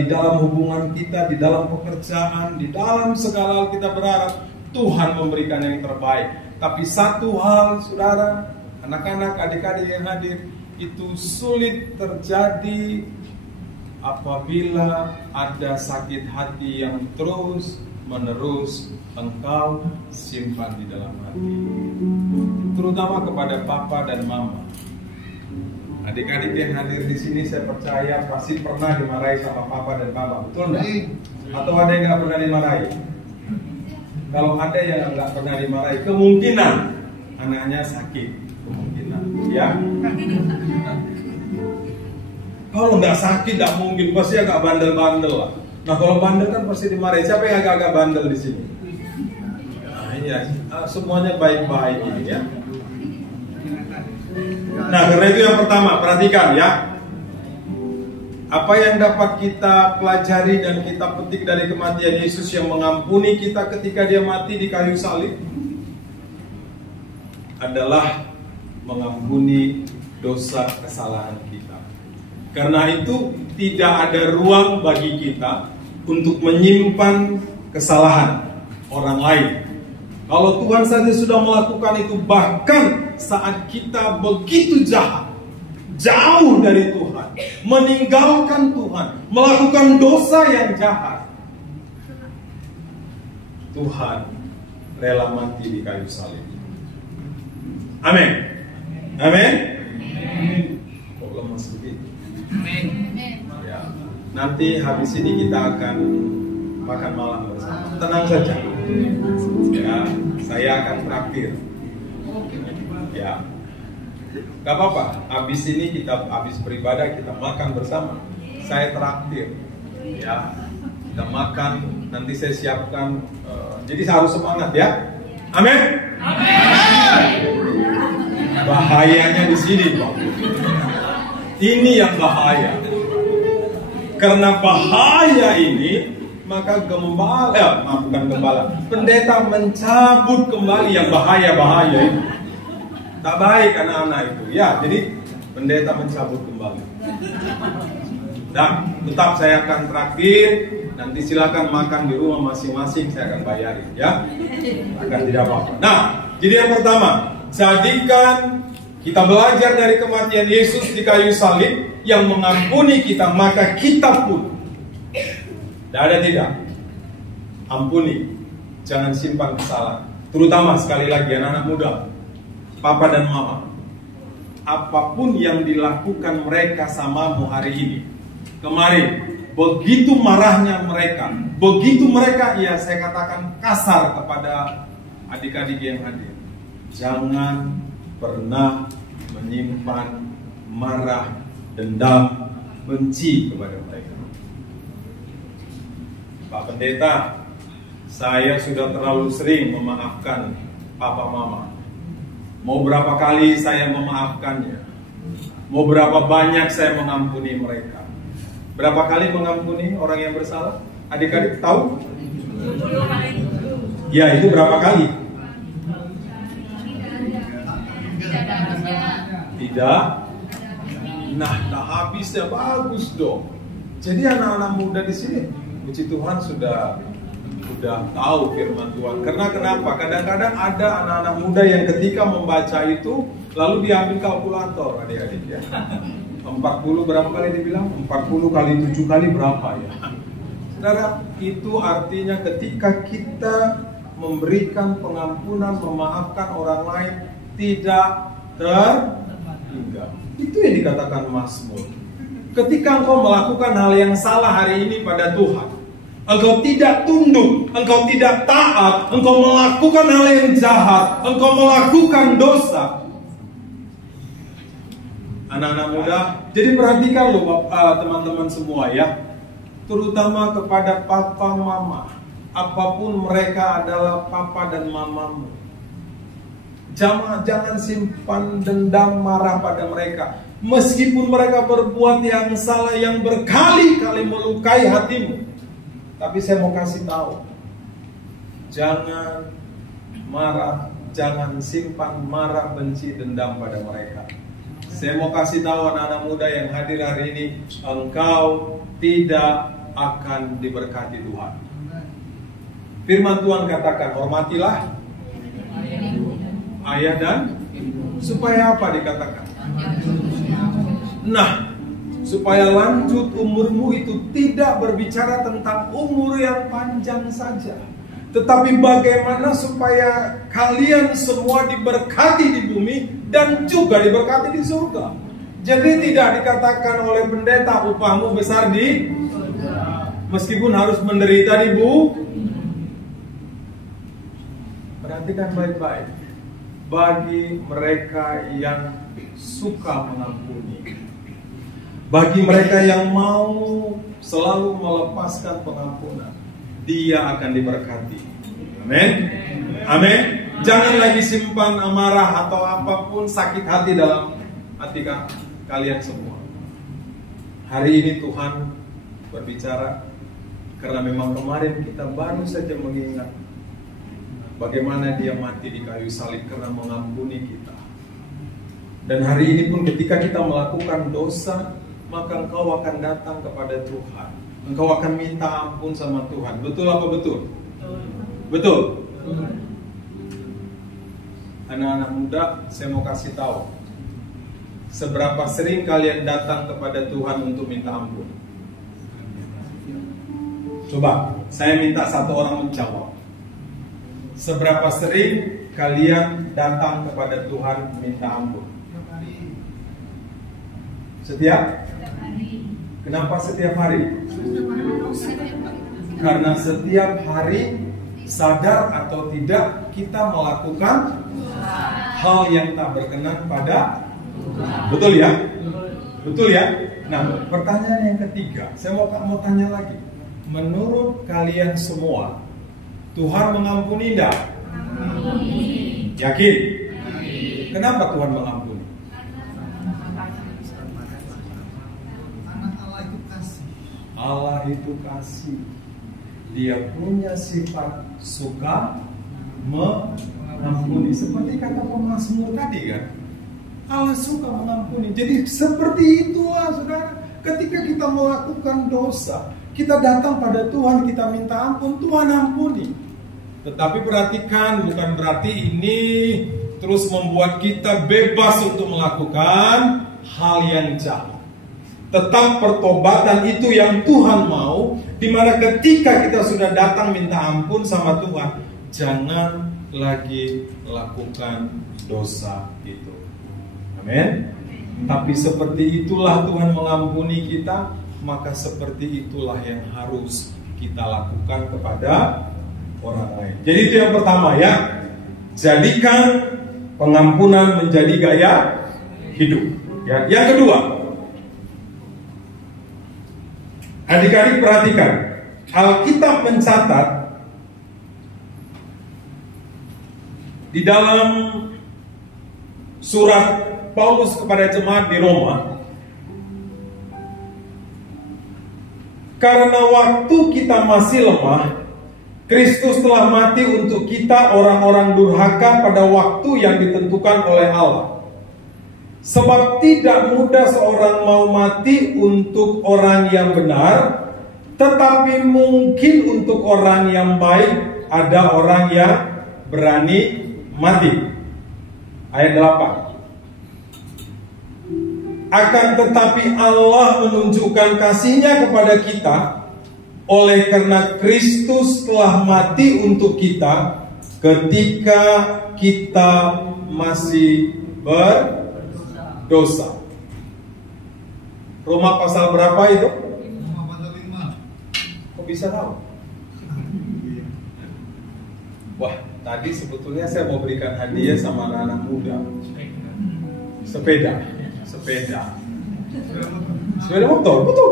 dalam hubungan kita, di dalam pekerjaan, di dalam segala hal kita berharap Tuhan memberikan yang terbaik. Tapi satu hal, saudara, anak-anak, adik-adik yang hadir, itu sulit terjadi apabila ada sakit hati yang terus menerus engkau simpan di dalam hati. Terutama kepada papa dan mama. Adik-adik yang hadir di sini saya percaya pasti pernah dimarahi sama papa dan mama, betul nggak? Atau ada yang nggak pernah dimarahi? Kalau ada yang nggak pernah dimarahi, kemungkinan anaknya sakit, kemungkinan, ya. Kalau nggak sakit, nggak mungkin, pasti agak bandel-bandel lah. Nah kalau bandel kan pasti dimarahi. Siapa yang agak-agak bandel di sini? Nah, iya, semuanya baik-baik ini ya. Nah, karena itu yang pertama, perhatikan ya. Apa yang dapat kita pelajari dan kita petik dari kematian Yesus yang mengampuni kita ketika dia mati di kayu salib adalah mengampuni dosa kesalahan kita. Karena itu tidak ada ruang bagi kita untuk menyimpan kesalahan orang lain. Kalau Tuhan saja sudah melakukan itu, bahkan saat kita begitu jahat jauh dari Tuhan, meninggalkan Tuhan, melakukan dosa yang jahat, Tuhan rela mati di kayu salib. Amin. Amin. Kok lemas begitu? Ya. Nanti habis ini kita akan makan malam bersama. Tenang saja. Ya, saya akan traktir. Ya. Gak apa-apa. Habis ini habis beribadah kita makan bersama. Saya traktir. Ya. Kita makan. Nanti saya siapkan. Jadi harus semangat ya. Amin. Bahayanya di sini, Pak. Ini yang bahaya. Karena bahaya ini, maka pendeta mencabut kembali yang bahaya-bahaya itu. Tak baik anak-anak itu. Ya, jadi pendeta mencabut kembali. Dan tetap saya akan traktir. Nanti silakan makan di rumah masing-masing, saya akan bayarin ya. Akan tidak apa-apa. Nah, jadi yang pertama, jadikan kita belajar dari kematian Yesus di kayu salib yang mengampuni kita, maka kita pun ada tidak ampuni. Jangan simpan kesalahan. Terutama sekali lagi anak-anak muda, papa dan mama, apapun yang dilakukan mereka samamu hari ini, kemarin, begitu marahnya mereka, begitu mereka, ya saya katakan kasar kepada adik-adik yang hadir. Jangan pernah menyimpan marah, dendam, benci kepada mereka. Pak Pendeta, saya sudah terlalu sering memaafkan papa mama. Mau berapa kali saya memaafkannya? Mau berapa banyak saya mengampuni mereka? Berapa kali mengampuni orang yang bersalah? Adik-adik tahu? Ya, itu berapa kali? Tidak. Nah, tak habisnya bagus dong. Jadi anak-anak muda di sini, puji Tuhan sudah tahu firman Tuhan. Karena kenapa? Kadang-kadang ada anak-anak muda yang ketika membaca itu lalu diambil kalkulator, adik-adik ya. 40 berapa kali dibilang? 40 kali 7 kali berapa ya? Saudara, itu artinya ketika kita memberikan pengampunan, memaafkan orang lain, tidak tertinggal. Itu yang dikatakan Mazmur. Ketika engkau melakukan hal yang salah hari ini pada Tuhan, engkau tidak tunduk, engkau tidak taat, engkau melakukan hal yang jahat, engkau melakukan dosa. Anak-anak muda, jadi perhatikan loh teman-teman semua ya, terutama kepada papa mama, apapun mereka adalah papa dan mamamu. Jangan simpan dendam marah pada mereka, meskipun mereka berbuat yang salah yang berkali-kali melukai hatimu. Tapi saya mau kasih tahu, jangan marah, jangan simpan marah, benci, dendam pada mereka. Saya mau kasih tahu anak-anak muda yang hadir hari ini, engkau tidak akan diberkati Tuhan. Firman Tuhan katakan, hormatilah ayah dan supaya apa dikatakan? Nah, supaya lanjut umurmu itu tidak berbicara tentang umur yang panjang saja, tetapi bagaimana supaya kalian semua diberkati di bumi dan juga diberkati di surga. Jadi tidak dikatakan oleh pendeta upahmu besar di meskipun harus menderita di bumi. Perhatikan baik-baik. Bagi mereka yang suka mengampuni, bagi mereka yang mau selalu melepaskan pengampunan, dia akan diberkati. Amin. Amin. Jangan lagi simpan amarah atau apapun sakit hati dalam hati kalian semua. Hari ini Tuhan berbicara karena memang kemarin kita baru saja mengingat bagaimana dia mati di kayu salib karena mengampuni kita. Dan hari ini pun ketika kita melakukan dosa, maka engkau akan datang kepada Tuhan. Engkau akan minta ampun sama Tuhan. Betul apa betul? Betul. Anak-anak muda, saya mau kasih tahu. Seberapa sering kalian datang kepada Tuhan untuk minta ampun? Coba, saya minta satu orang menjawab. Seberapa sering kalian datang kepada Tuhan minta ampun? Setiap? Kenapa setiap hari? Karena setiap hari, sadar atau tidak, kita melakukan hal yang tak berkenan pada Tuhan. Betul ya? Betul ya? Nah, pertanyaan yang ketiga, saya mau tanya lagi. Menurut kalian semua, Tuhan mengampuni tidak? Yakin? Kenapa Tuhan mengampuni? Allah itu kasih. Dia punya sifat suka mengampuni. Seperti kata pemazmur tadi kan, Allah suka mengampuni. Jadi seperti itulah saudara. Ketika kita melakukan dosa, kita datang pada Tuhan, kita minta ampun, Tuhan ampuni. Tetapi perhatikan, bukan berarti ini terus membuat kita bebas untuk melakukan hal yang jahat. Tetap pertobatan itu yang Tuhan mau, dimana ketika kita sudah datang minta ampun sama Tuhan, jangan lagi lakukan dosa itu. Amin. Tapi seperti itulah Tuhan mengampuni kita, maka seperti itulah yang harus kita lakukan kepada orang lain. Jadi itu yang pertama ya, jadikan pengampunan menjadi gaya hidup. Ya, yang kedua, adik-adik perhatikan, Alkitab mencatat di dalam surat Paulus kepada jemaat di Roma, karena waktu kita masih lemah, Kristus telah mati untuk kita orang-orang durhaka pada waktu yang ditentukan oleh Allah. Sebab tidak mudah seorang mau mati untuk orang yang benar, tetapi mungkin untuk orang yang baik ada orang yang berani mati. Ayat 8. Akan tetapi Allah menunjukkan kasih-Nya kepada kita, oleh karena Kristus telah mati untuk kita ketika kita masih berdosa. Roma pasal berapa itu? Kok bisa tahu? Wah, tadi sebetulnya saya mau berikan hadiah sama anak-anak muda. Sepeda motor, betul.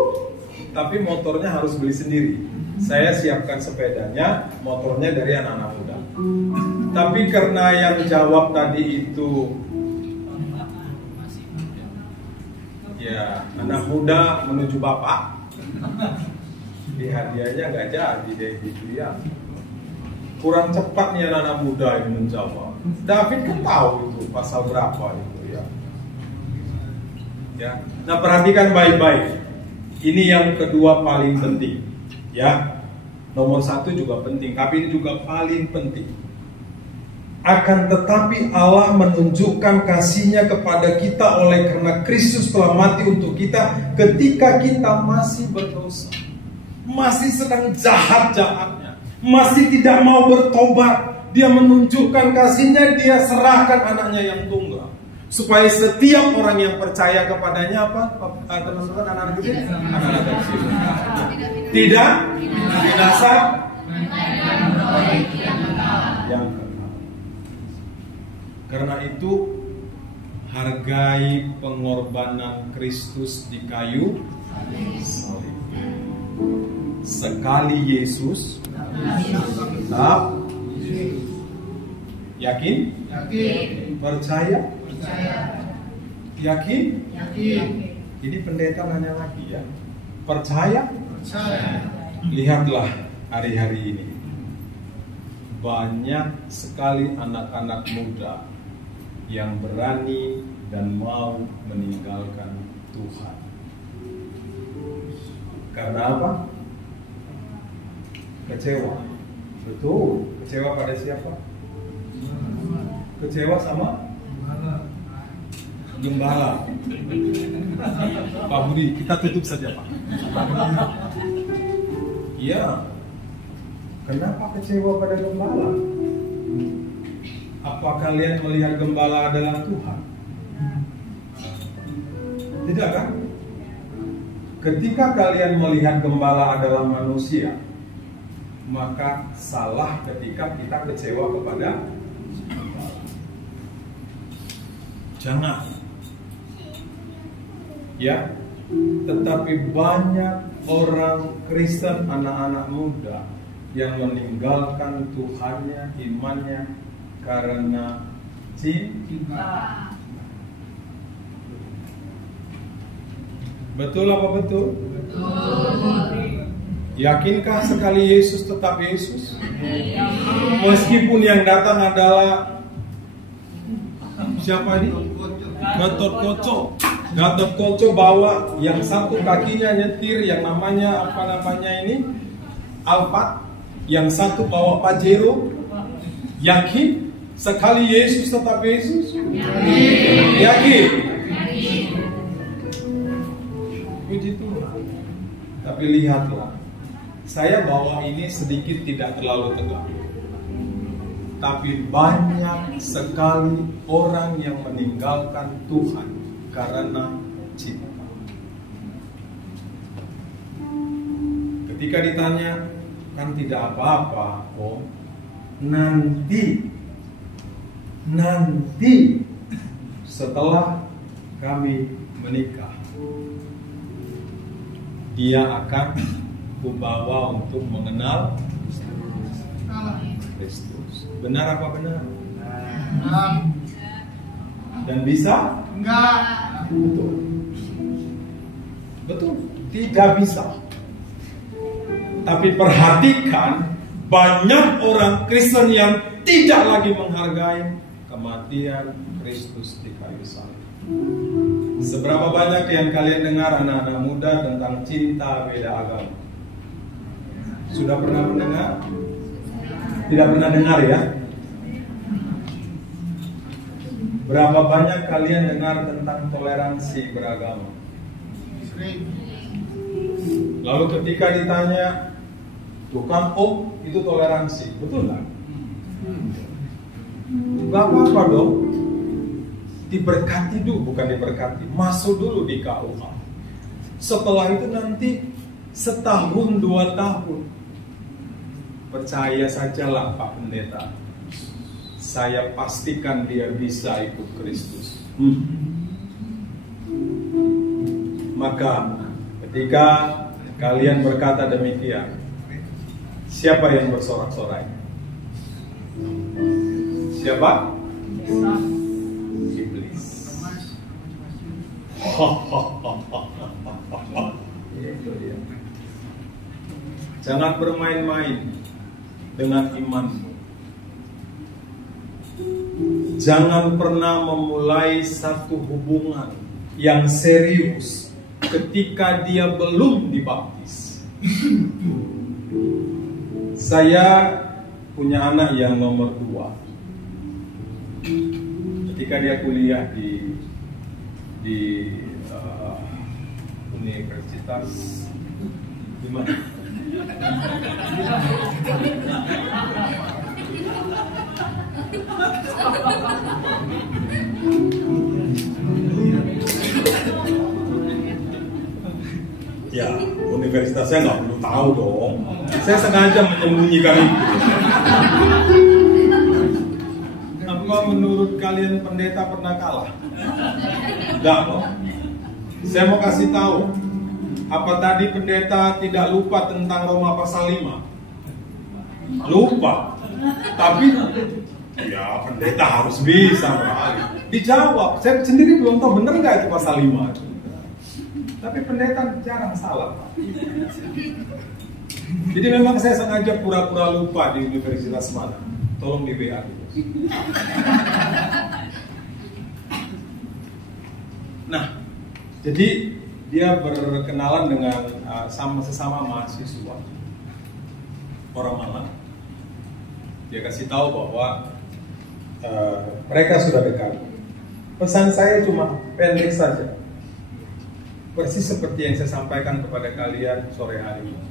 Tapi motornya harus beli sendiri. Saya siapkan sepedanya, motornya dari anak-anak muda. Tapi karena yang jawab tadi itu ya anak muda menuju bapak, di hadiahnya nggak jadi deh gitu ya. Kurang cepat nih anak-anak muda ini menjawab. David kan tahu itu pasal berapa itu ya. Ya. Nah, perhatikan baik-baik. Ini yang kedua paling penting. Ya. Nomor satu juga penting, tapi ini juga paling penting. Akan tetapi Allah menunjukkan kasih-Nya kepada kita oleh karena Kristus telah mati untuk kita ketika kita masih berdosa, masih sedang jahat-jahatnya, masih tidak mau bertobat. Dia menunjukkan kasih-Nya, Dia serahkan anaknya yang tunggal, supaya setiap orang yang percaya kepadanya apa? Teman-teman anak-anak kecil, anak-anak kecil tidak binasa yang kekal. Karena itu hargai pengorbanan Kristus di kayu salib. Sekali Yesus tetap yakin? Percaya? Yakin? Ini pendeta nanya lagi ya. Percaya? Lihatlah hari-hari ini, banyak sekali anak-anak muda yang berani dan mau meninggalkan Tuhan. Karena apa? Kecewa. Betul. Kecewa pada siapa? Kecewa sama gembala. Pak Budi, kita tutup saja Pak. Iya. Kenapa kecewa pada gembala? Apa kalian melihat gembala adalah Tuhan? Tidak kan? Ketika kalian melihat gembala adalah manusia, maka salah ketika kita kecewa kepada gembala. Jangan. Ya, tetapi banyak orang Kristen, anak-anak muda yang meninggalkan Tuhannya, imannya karena cinta. Betul apa betul? Betul. Yakinkah sekali Yesus tetap Yesus? Meskipun yang datang adalah siapa ini? Gatot Koco. Gatot Koco bawa yang satu kakinya nyetir yang namanya apa namanya ini? Alphard. Yang satu bawa Pajero. Yakin sekali Yesus tetap Yesus? Yakin? Puji Tuhan. Tapi lihatlah, saya bawa ini sedikit tidak terlalu tegak. Tapi banyak sekali orang yang meninggalkan Tuhan karena cinta. Ketika ditanya, kan tidak apa-apa, oh nanti setelah kami menikah, dia akan kubawa untuk mengenal Kristus. Benar apa benar? Dan bisa? Enggak. Betul. Betul. Tidak bisa. Tapi perhatikan, banyak orang Kristen yang tidak lagi menghargai kematian Kristus di kayu salib. Seberapa banyak yang kalian dengar anak-anak muda tentang cinta beda agama? Sudah pernah mendengar? Tidak pernah dengar ya? Berapa banyak kalian dengar tentang toleransi beragama? Lalu ketika ditanya, tuh kan itu toleransi, betul nggak? Gak apa-apa dong. Diberkati dulu, bukan diberkati, masuk dulu di KUA. Setelah itu nanti setahun 2 tahun, percaya sajalah Pak Pendeta, saya pastikan dia bisa ikut Kristus. Maka ketika kalian berkata demikian, siapa yang bersorak-sorai? Siapa? Jangan bermain-main dengan imanmu. Jangan pernah memulai satu hubungan yang serius ketika dia belum dibaptis. Saya punya anak yang nomor 2. Ketika dia kuliah di universitas di mana? Ya, universitas saya nggak perlu tahu dong. Saya sengaja menyembunyikan itu. Apa menurut kalian pendeta pernah kalah? Enggak dong. Saya mau kasih tahu. Apa tadi pendeta tidak lupa tentang Roma pasal 5? Lupa. Tapi ya pendeta harus bisa beralih. Dijawab. Saya sendiri belum tahu benar nggak itu pasal 5 itu. Tapi pendeta jarang salah. Jadi memang saya sengaja pura-pura lupa di universitas mana. Tolong di WA. Nah, jadi dia berkenalan dengan sesama mahasiswa orang Malang. Dia kasih tahu bahwa mereka sudah dekat. Pesan saya cuma pendek saja, persis seperti yang saya sampaikan kepada kalian sore hari ini.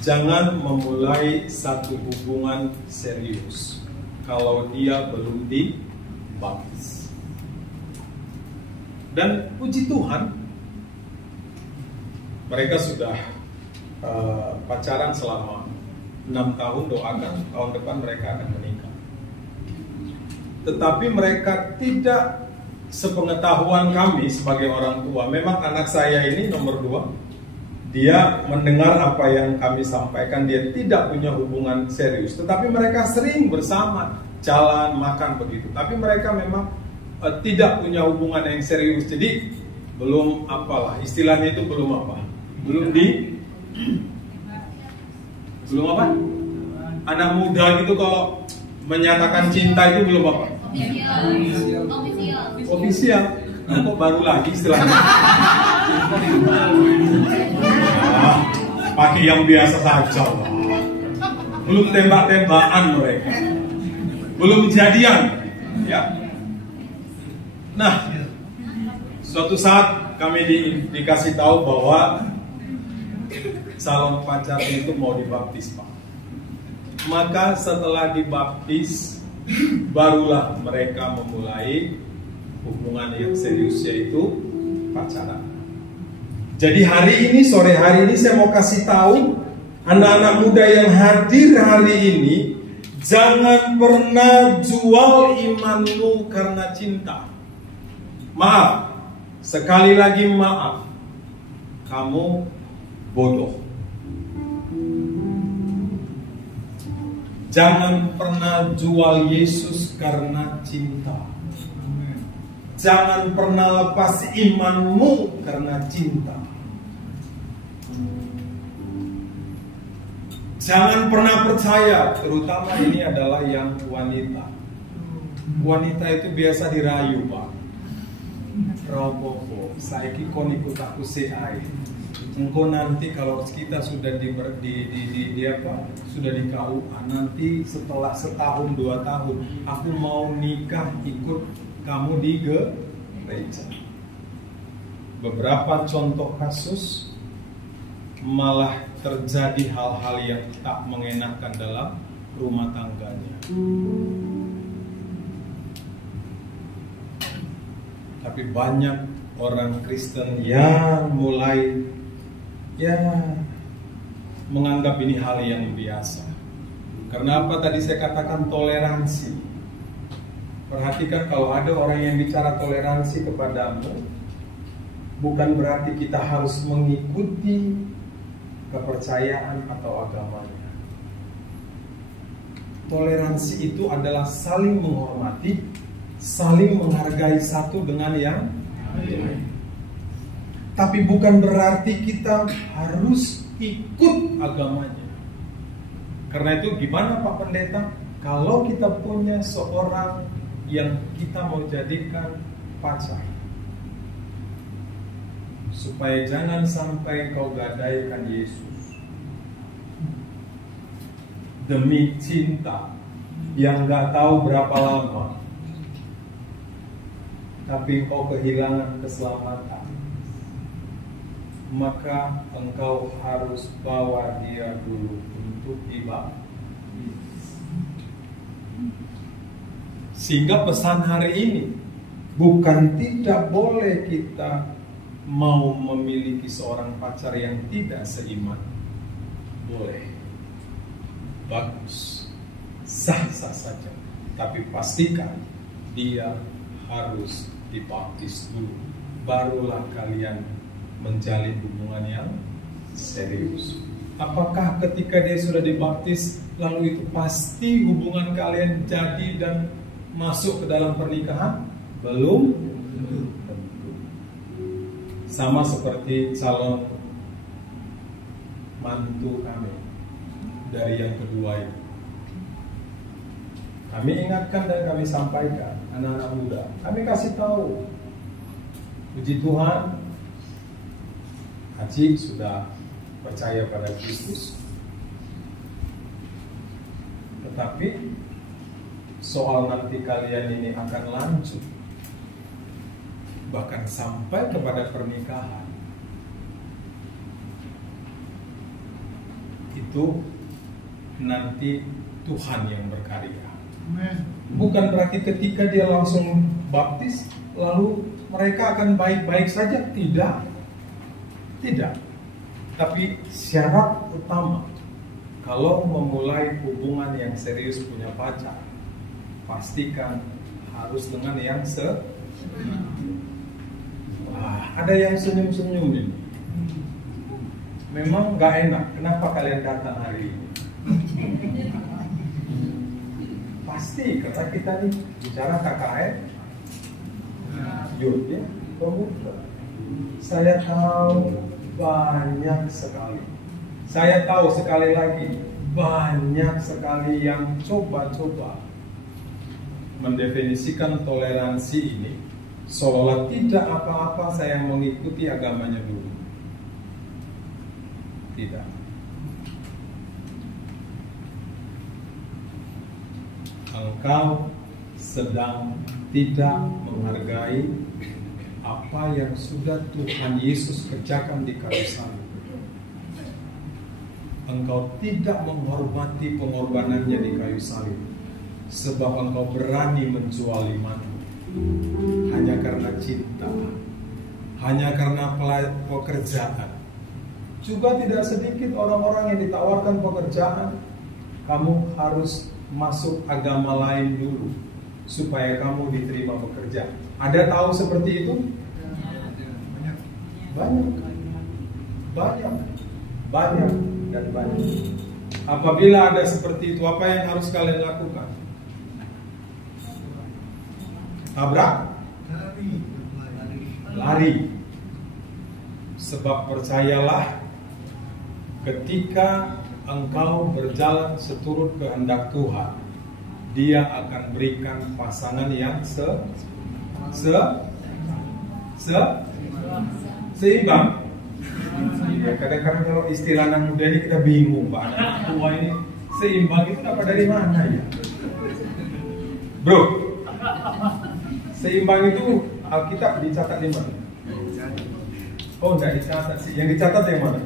Jangan memulai satu hubungan serius kalau dia belum dibaptis. Dan puji Tuhan, mereka sudah pacaran selama 6 tahun, doakan tahun depan mereka akan menikah. Tetapi mereka tidak sepengetahuan kami sebagai orang tua. Memang anak saya ini nomor 2, dia mendengar apa yang kami sampaikan, dia tidak punya hubungan serius. Tetapi mereka sering bersama, jalan, makan begitu. Tapi mereka memang tidak punya hubungan yang serius. Jadi belum apalah, istilahnya itu belum apa? Belum apa? Anak muda gitu kalau menyatakan cinta itu belum apa? Official. Nah, kok baru lagi istilahnya? Pakai yang biasa saja. Belum tembak-tembakan mereka. Belum jadian, ya. Nah, suatu saat kami dikasih tahu bahwa calon pacarnya itu mau dibaptis, Pak. Maka setelah dibaptis, barulah mereka memulai hubungan yang serius, yaitu pacaran. Jadi hari ini, sore hari ini saya mau kasih tahu anak-anak muda yang hadir hari ini, jangan pernah jual imanmu karena cinta. Maaf, sekali lagi maaf, kamu bodoh. Jangan pernah jual Yesus karena cinta. Jangan pernah lepas imanmu karena cinta. Jangan pernah percaya, terutama ini adalah yang wanita. Wanita itu biasa dirayu, Pak. Robopo, saiki kon ikut aku seai. Engkau nanti kalau kita sudah sudah di KUA, nanti setelah setahun 2 tahun aku mau nikah ikut kamu di gereja. Beberapa contoh kasus malah terjadi hal-hal yang tak mengenakan dalam rumah tangganya. Tapi banyak orang Kristen yang mulai menganggap ini hal yang biasa. Karena apa tadi saya katakan toleransi. Perhatikan kalau ada orang yang bicara toleransi kepadamu, bukan berarti kita harus mengikuti kepercayaan atau agamanya. Toleransi itu adalah saling menghormati, saling menghargai satu dengan yang lain. Tapi bukan berarti kita harus ikut agamanya. Karena itu gimana Pak Pendeta? Kalau kita punya seorang yang kita mau jadikan pacar, supaya jangan sampai kau gadaikan Yesus demi cinta yang gak tahu berapa lama, tapi kau kehilangan keselamatan, maka engkau harus bawa dia dulu untuk dibaptis. Sehingga pesan hari ini bukan tidak boleh kita mau memiliki seorang pacar yang tidak seiman. Boleh, bagus, sah-sah saja. Tapi pastikan dia harus dibaptis dulu, barulah kalian menjalin hubungan yang serius. Apakah ketika dia sudah dibaptis lalu itu pasti hubungan kalian jadi dan masuk ke dalam pernikahan? Belum tentu. Sama seperti calon mantu kami dari yang kedua itu. Kami ingatkan dan kami sampaikan, anak-anak muda, kami kasih tahu, puji Tuhan, Haji sudah percaya pada Kristus. Tetapi soal nanti kalian ini akan lanjut, bahkan sampai kepada pernikahan, itu nanti Tuhan yang berkarya. Bukan berarti ketika dia langsung baptis lalu mereka akan baik-baik saja, tidak. Tapi syarat utama kalau memulai hubungan yang serius punya pacar, pastikan harus dengan yang Wah, ada yang senyum-senyum ini. Memang gak enak. Kenapa kalian datang hari ini? Pasti karena kita nih bicara KKN youth ya, pemuda. Saya tahu banyak sekali. Saya tahu sekali lagi banyak sekali yang coba-coba mendefinisikan toleransi ini seolah tidak apa-apa saya mengikuti agamanya dulu. Tidak. Engkau sedang tidak menghargai apa yang sudah Tuhan Yesus kerjakan di kayu salib. Engkau tidak menghormati pengorbanannya di kayu salib, sebab engkau berani menjual imanmu hanya karena cinta, hanya karena pekerjaan. Juga tidak sedikit orang-orang yang ditawarkan pekerjaan, kamu harus masuk agama lain dulu supaya kamu diterima bekerja. Ada tahu seperti itu? Banyak dan banyak. Apabila ada seperti itu, apa yang harus kalian lakukan? Tabrak? Lari. Sebab percayalah, ketika engkau berjalan seturut kehendak Tuhan, Dia akan berikan pasangan yang seimbang. Ya, kadang-kadang kalau istilah anak muda ini kita bingung, Pak. Anak tua ini seimbang itu dapat dari mana ya? Bro, seimbang itu Alkitab dicatat di mana? Oh, enggak dicatat sih. Yang dicatat yang mana?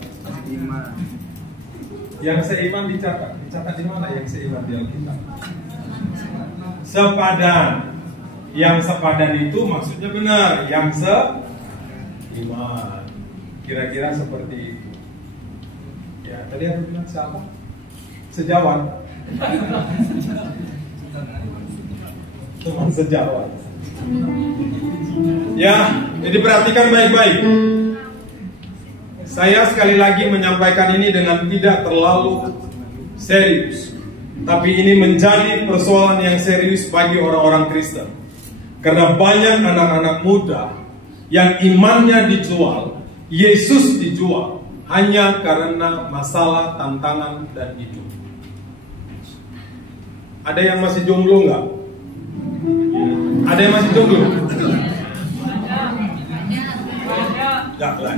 Yang seiman dicatat di mana yang seiman di Alkitab? Sepadan. Yang sepadan itu maksudnya benar, yang seiman. Kira-kira seperti itu. Ya, tadi aku bilang siapa? Sejawat. Teman sejawat. Ya, jadi perhatikan baik-baik. Saya sekali lagi menyampaikan ini dengan tidak terlalu serius, tapi ini menjadi persoalan yang serius bagi orang-orang Kristen. Karena banyak anak-anak muda yang imannya dijual, Yesus dijual, hanya karena masalah, tantangan, dan hidup. Ada yang masih jomblo nggak? Ada yang masih jomblo?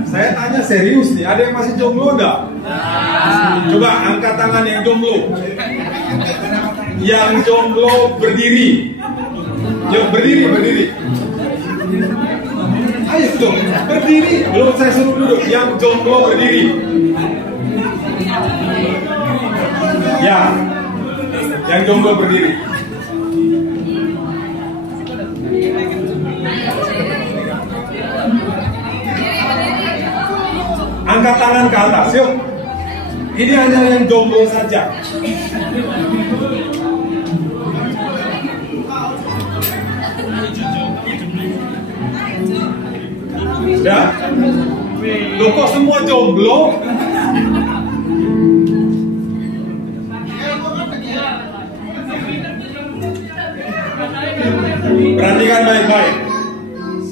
Saya tanya serius nih, ada yang masih jomblo nggak? Coba angkat tangan yang jomblo. Yang jomblo berdiri. Yuk berdiri. Ayo dong, berdiri. Belum saya suruh duduk. Yang jomblo berdiri. Ya, yang jomblo berdiri. Angkat tangan ke atas, yuk. Ini hanya yang jomblo saja. Sudah? Loh, kok semua jomblo?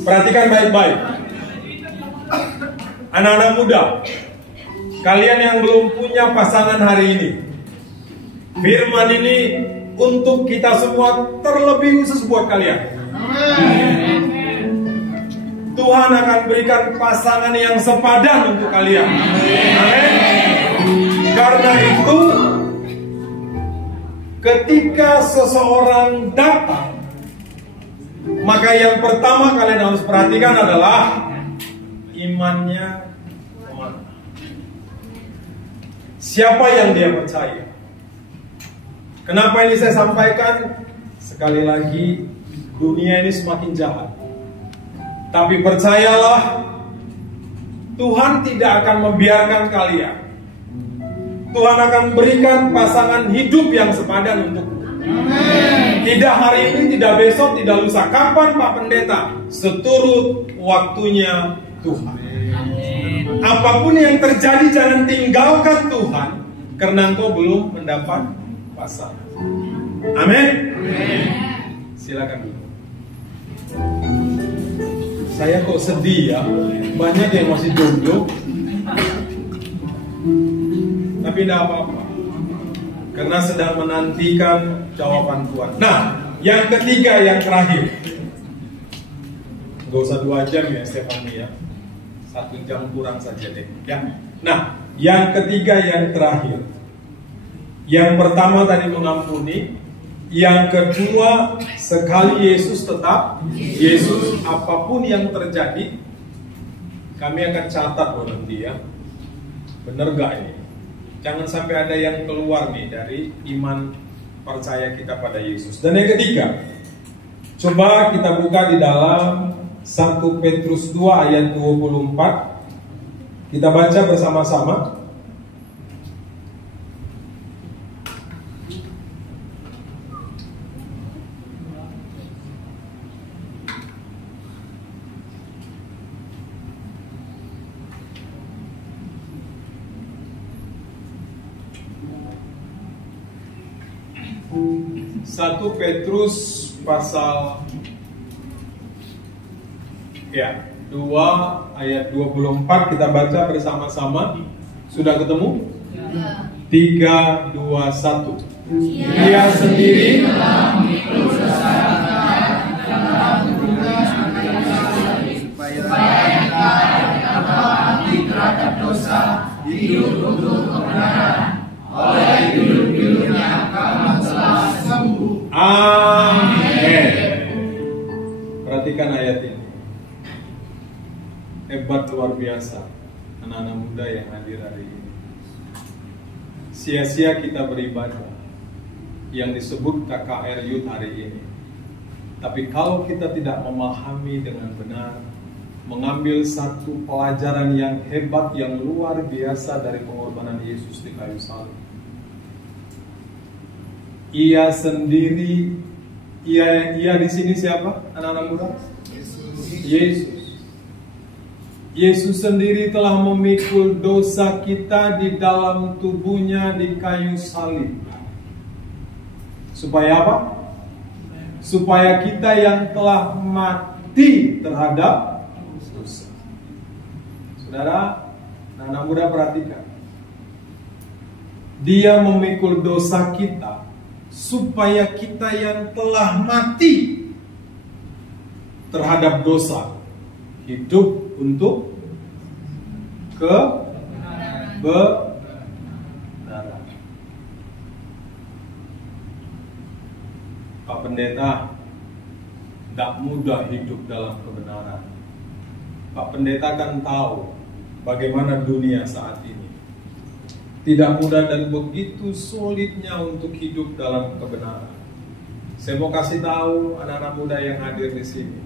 Perhatikan baik-baik. Anak-anak muda, kalian yang belum punya pasangan hari ini, firman ini untuk kita semua, terlebih khusus buat kalian. Tuhan akan berikan pasangan yang sepadan untuk kalian. Amin. Karena itu, ketika seseorang datang, maka yang pertama kalian harus perhatikan adalah imannya kemana. Siapa yang dia percaya? Kenapa ini saya sampaikan? Sekali lagi, dunia ini semakin jahat. Tapi percayalah, Tuhan tidak akan membiarkan kalian. Tuhan akan berikan pasangan hidup yang sepadan untukmu. Tidak hari ini, tidak besok, tidak lusa. Kapan Pak Pendeta? Seturut waktunya Tuhan. Apapun yang terjadi, jangan tinggalkan Tuhan, karena engkau belum mendapat pasangan. Amin. Silakan dulu. Saya kok sedih ya, banyak yang masih jomblo. Tapi tidak apa-apa, karena sedang menantikan jawaban Tuhan. Nah, yang ketiga, yang terakhir. Gak usah 2 jam ya Stefani ya, 1 jam kurang saja deh ya. Nah, yang ketiga, yang terakhir. Yang pertama tadi mengampuni. Yang kedua, sekali Yesus tetap Yesus, apapun yang terjadi, kami akan catat loh nanti ya. Bener gak ini? Jangan sampai ada yang keluar nih dari iman percaya kita pada Yesus. Dan yang ketiga, coba kita buka di dalam 1 Petrus 2 ayat 24. Kita baca bersama-sama. Satu Petrus pasal 2 ayat 24, kita baca bersama-sama. Sudah ketemu? 3, 2, 1. Dia sendiri telah memikul dosa dalam tubuhnya supaya kita yang mati terhadap dosa hidup untuk kebenaran. Oleh hidup-hidupnya kamu telah sembuh. Amin. Perhatikan ayat ini. Hebat, luar biasa anak-anak muda yang hadir hari ini. Sia-sia kita beribadah yang disebut KKR Youth hari ini. Tapi kalau kita tidak memahami dengan benar, mengambil satu pelajaran yang hebat, yang luar biasa dari pengorbanan Yesus di kayu salib. Ia sendiri, ia di sini siapa? Anak-anak muda? Yesus. Yesus sendiri telah memikul dosa kita di dalam tubuhnya di kayu salib. Supaya apa? Supaya kita yang telah mati terhadap dosa. Saudara, anak muda perhatikan. Dia memikul dosa kita supaya kita yang telah mati terhadap dosa hidup untuk kebenaran. Pak Pendeta, tidak mudah hidup dalam kebenaran. Pak Pendeta kan tahu bagaimana dunia saat ini. Tidak mudah dan begitu sulitnya untuk hidup dalam kebenaran. Saya mau kasih tahu anak-anak muda yang hadir di sini,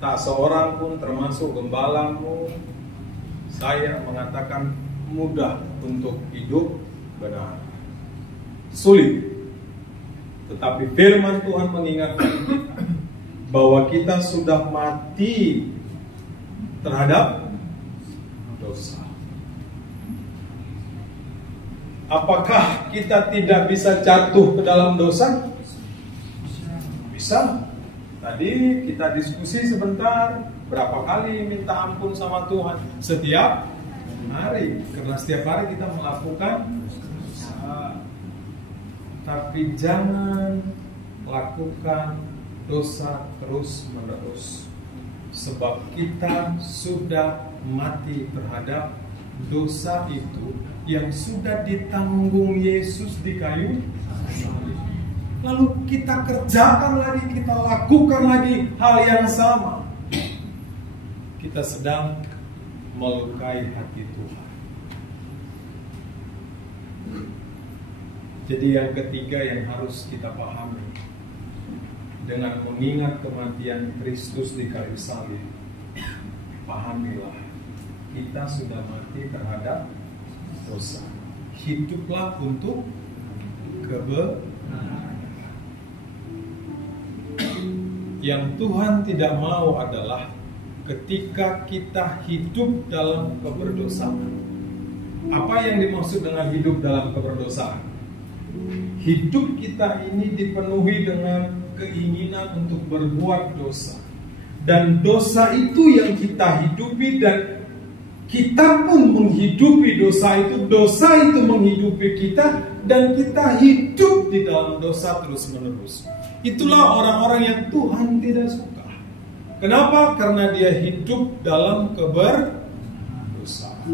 tak seorang pun termasuk gembalamu, saya mengatakan mudah untuk hidup benar. Sulit. Tetapi firman Tuhan mengingatkan kita bahwa kita sudah mati terhadap dosa. Apakah kita tidak bisa jatuh ke dalam dosa? Bisa. Tadi kita diskusi sebentar, berapa kali minta ampun sama Tuhan? Setiap hari, karena setiap hari kita melakukan dosa. Tapi jangan lakukan dosa terus-menerus, sebab kita sudah mati terhadap dosa itu yang sudah ditanggung Yesus di kayu salib. lalu kita kerjakan lagi, kita lakukan lagi hal yang sama, kita sedang melukai hati Tuhan. Jadi yang ketiga yang harus kita pahami, dengan mengingat kematian Kristus di kayu salib, pahamilah, kita sudah mati terhadap dosa. Hiduplah untuk kebenaran. Yang Tuhan tidak mau adalah ketika kita hidup dalam keberdosaan. Apa yang dimaksud dengan hidup dalam keberdosaan? Hidup kita ini dipenuhi dengan keinginan untuk berbuat dosa. Dan dosa itu yang kita hidupi, dan kita pun menghidupi dosa itu menghidupi kita, dan kita hidup di dalam dosa terus-menerus. Itulah orang-orang yang Tuhan tidak suka. Kenapa? Karena dia hidup dalam keberdosaan.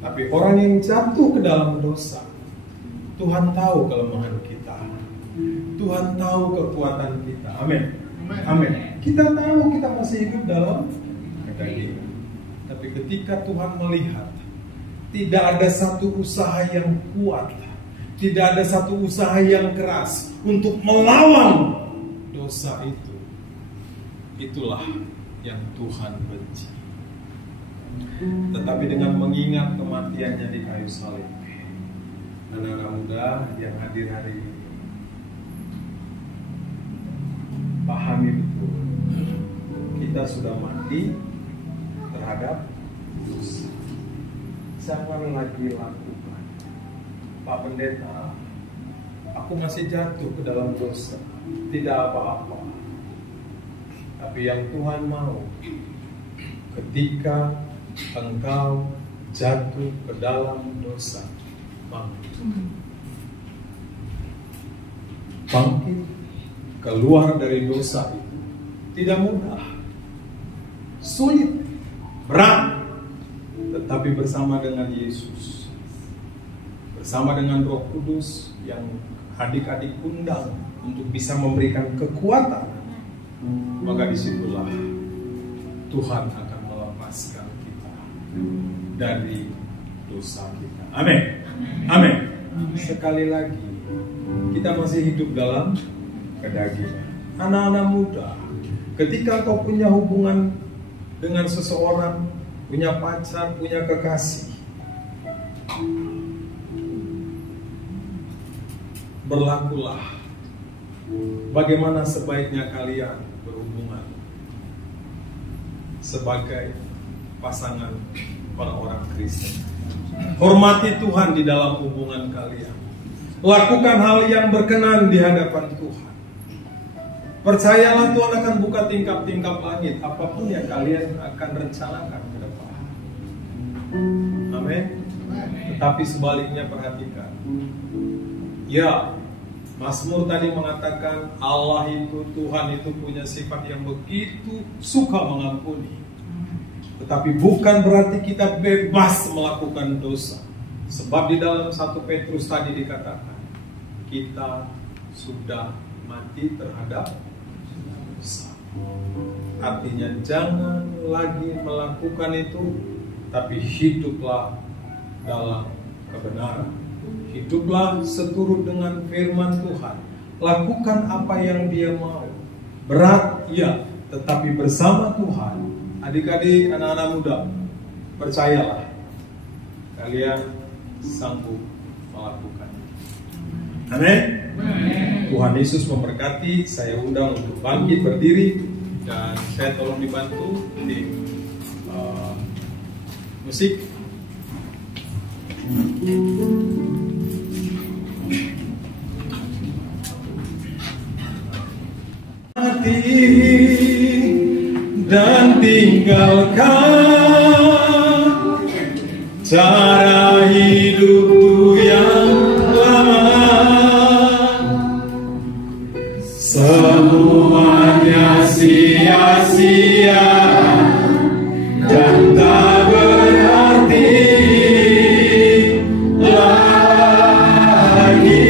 Tapi orang yang jatuh ke dalam dosa, Tuhan tahu kelemahan kita, Tuhan tahu kekuatan kita. Amin. Amin. Kita tahu kita masih hidup dalam kedagingan. Tapi ketika Tuhan melihat tidak ada satu usaha yang kuat, tidak ada satu usaha yang keras untuk melawan dosa itu, itulah yang Tuhan benci. Tetapi dengan mengingat kematiannya di kayu salib, anak-anak muda yang hadir hari ini, pahami betul, kita sudah mati terhadap dosa. Jangan lagi lakukan, Pak Pendeta, aku masih jatuh ke dalam dosa, tidak apa-apa. Tapi yang Tuhan mau, ketika engkau jatuh ke dalam dosa, bangkit keluar dari dosa itu tidak mudah, sulit, berat. Tetapi bersama dengan Yesus, bersama dengan Roh Kudus yang adik-adik undang untuk bisa memberikan kekuatan, maka disitulah Tuhan akan melepaskan kita dari dosa kita. Amin. Amin. Sekali lagi, kita masih hidup dalam kedagingan. Anak-anak muda, ketika kau punya hubungan dengan seseorang, punya pacar, punya kekasih, berlakulah bagaimana sebaiknya kalian berhubungan sebagai pasangan para orang Kristen. Hormati Tuhan di dalam hubungan kalian. Lakukan hal yang berkenan di hadapan Tuhan. Percayalah Tuhan akan buka tingkap-tingkap langit apapun yang kalian akan rencanakan ke depan. Amin. Tetapi sebaliknya perhatikan. Ya, Mazmur tadi mengatakan Allah itu, Tuhan itu punya sifat yang begitu suka mengampuni. Tetapi bukan berarti kita bebas melakukan dosa. Sebab di dalam 1 Petrus tadi dikatakan, kita sudah mati terhadap dosa. Artinya jangan lagi melakukan itu, tapi hiduplah dalam kebenaran. Hiduplah seturut dengan firman Tuhan. Lakukan apa yang Dia mau. Berat, ya, tetapi bersama Tuhan. Adik-adik, anak-anak muda, percayalah, kalian sanggup melakukan. Amin. Tuhan Yesus memberkati. Saya undang untuk bangkit berdiri, dan saya tolong dibantu di musik. Mati dan tinggalkan cara hidupku yang lama, semuanya sia-sia dan tak berarti lagi.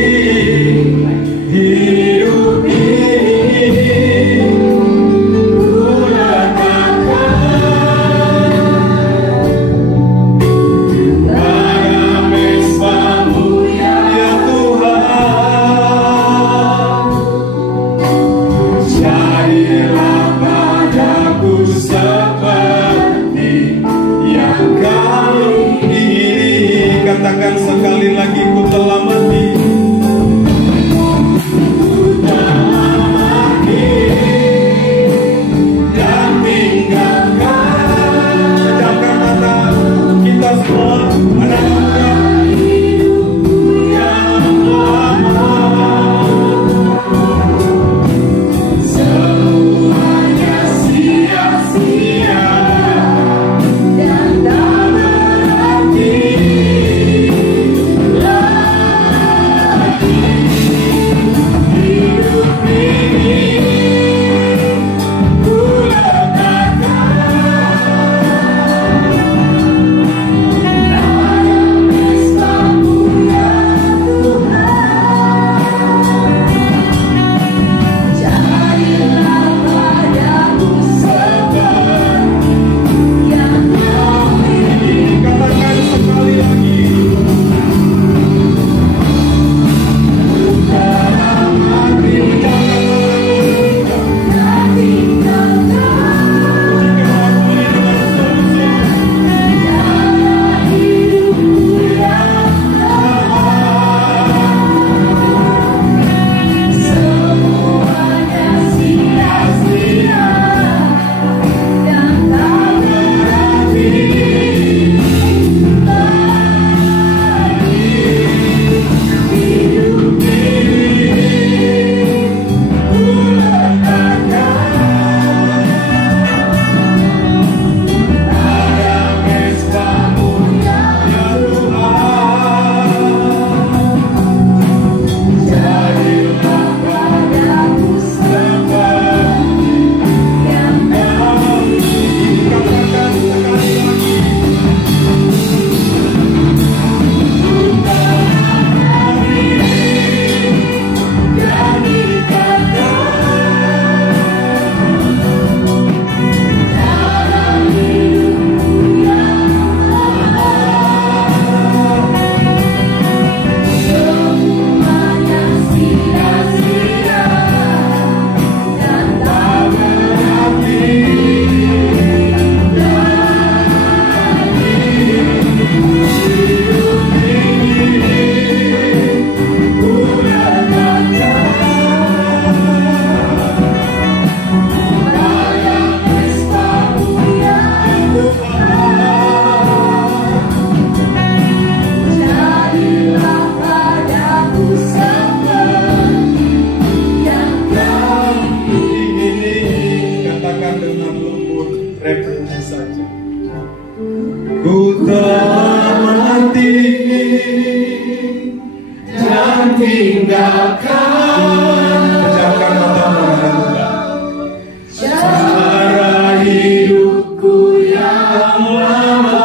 tinggalkan. Pejamkan matamu dan mudah. Cara hidupku yang lama,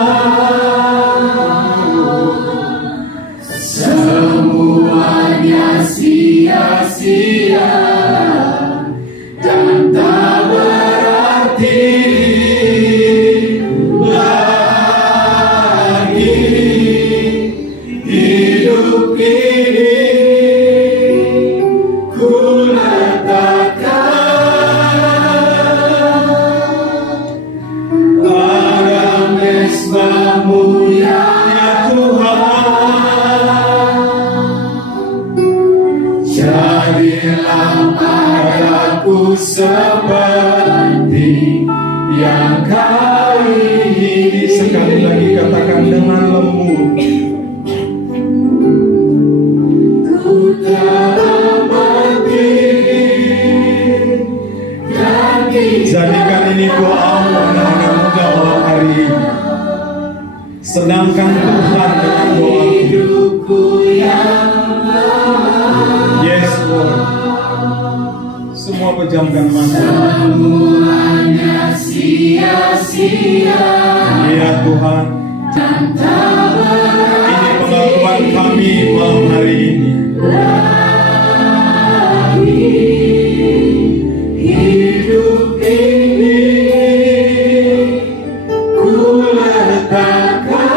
semuanya sia-sia dan tak berarti lagi. Hidup ini ku letakkan pada mesbah-Mu ya Tuhan. Jadilah padaku seperti yang Kau ingini. Sekali lagi katakan dengan lembut. Ku telah berdiri dan jadikan ini doamu anak-anak muda malam hari ini. Senangkan Tuhan dengan doaku. Yes Lord. Semua pejamkan mata. Semuanya sia-sia. Ya Tuhan. Ini pengakuan kami malam hari ini. Hidup ini ku letakkan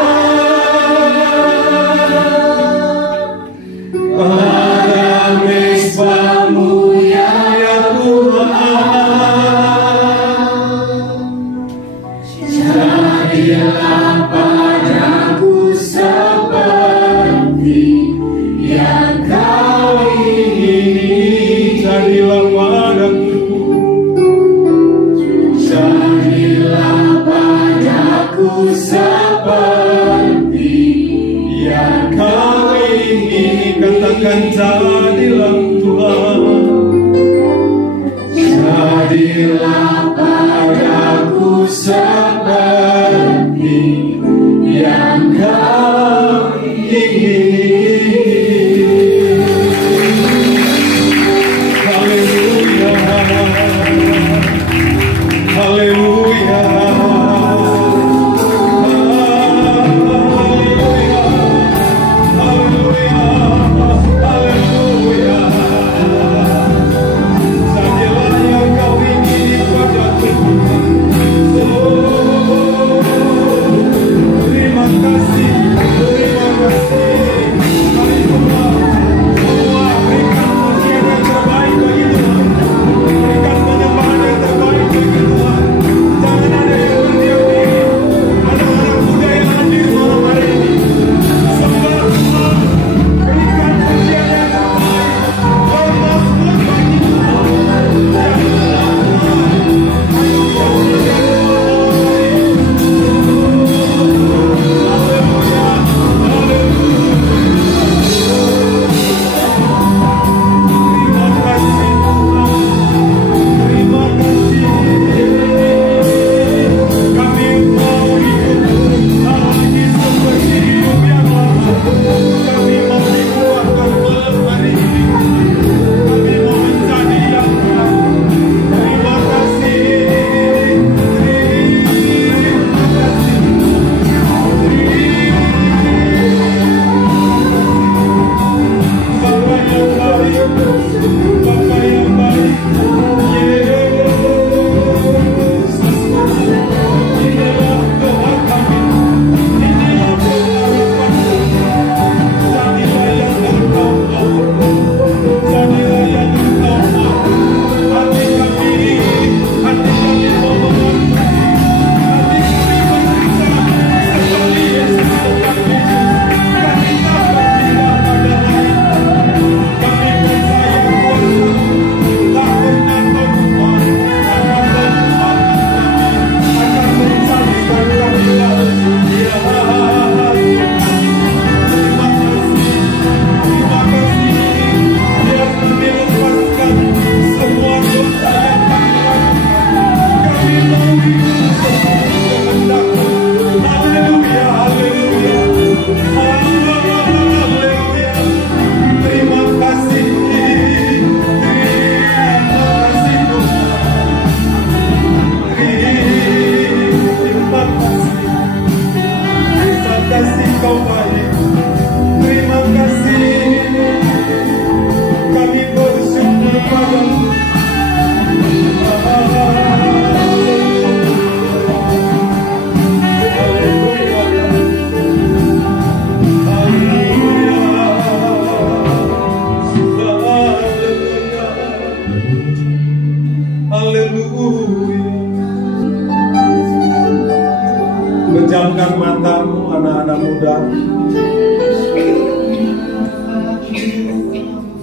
pada mesbah-Mu ya Tuhan. Jadilah padaku seperti yang Kau ingini. Jadilah padaku, jadilah padaku seperti yang Kau ingini. Katakan jadilah Tuhan. Jadilah padaku seperti yang Kau ingini. Haleluya, haleluya, haleluya, haleluya. Jadilah yang Kau ingini padaku. Oh.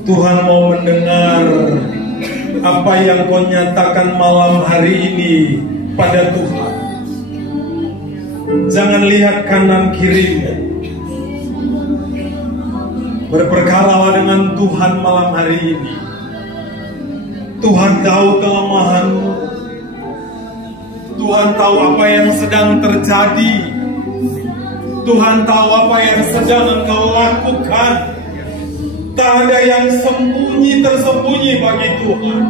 Tuhan mau mendengar apa yang kau nyatakan malam hari ini pada Tuhan. Jangan lihat kanan kirimu. Berperkaralah dengan Tuhan malam hari ini. Tuhan tahu kelemahanmu. Tuhan tahu apa yang sedang terjadi. Tuhan tahu apa yang sedang engkau lakukan. Tak ada yang tersembunyi bagi Tuhan.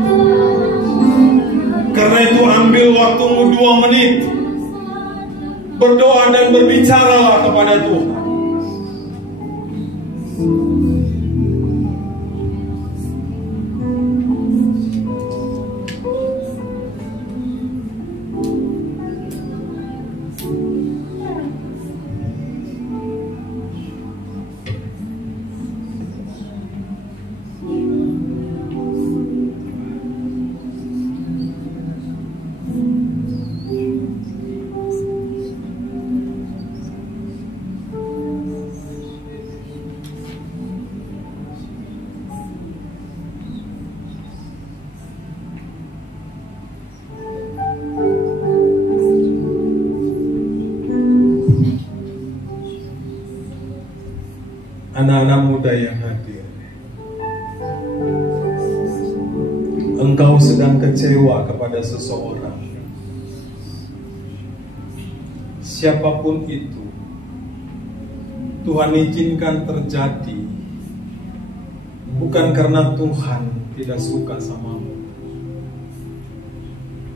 Karena itu ambil waktumu 2 menit. Berdoa dan berbicaralah kepada Tuhan. Anak-anak muda yang hadir, engkau sedang kecewa kepada seseorang. Siapapun itu, Tuhan izinkan terjadi bukan karena Tuhan tidak suka samamu,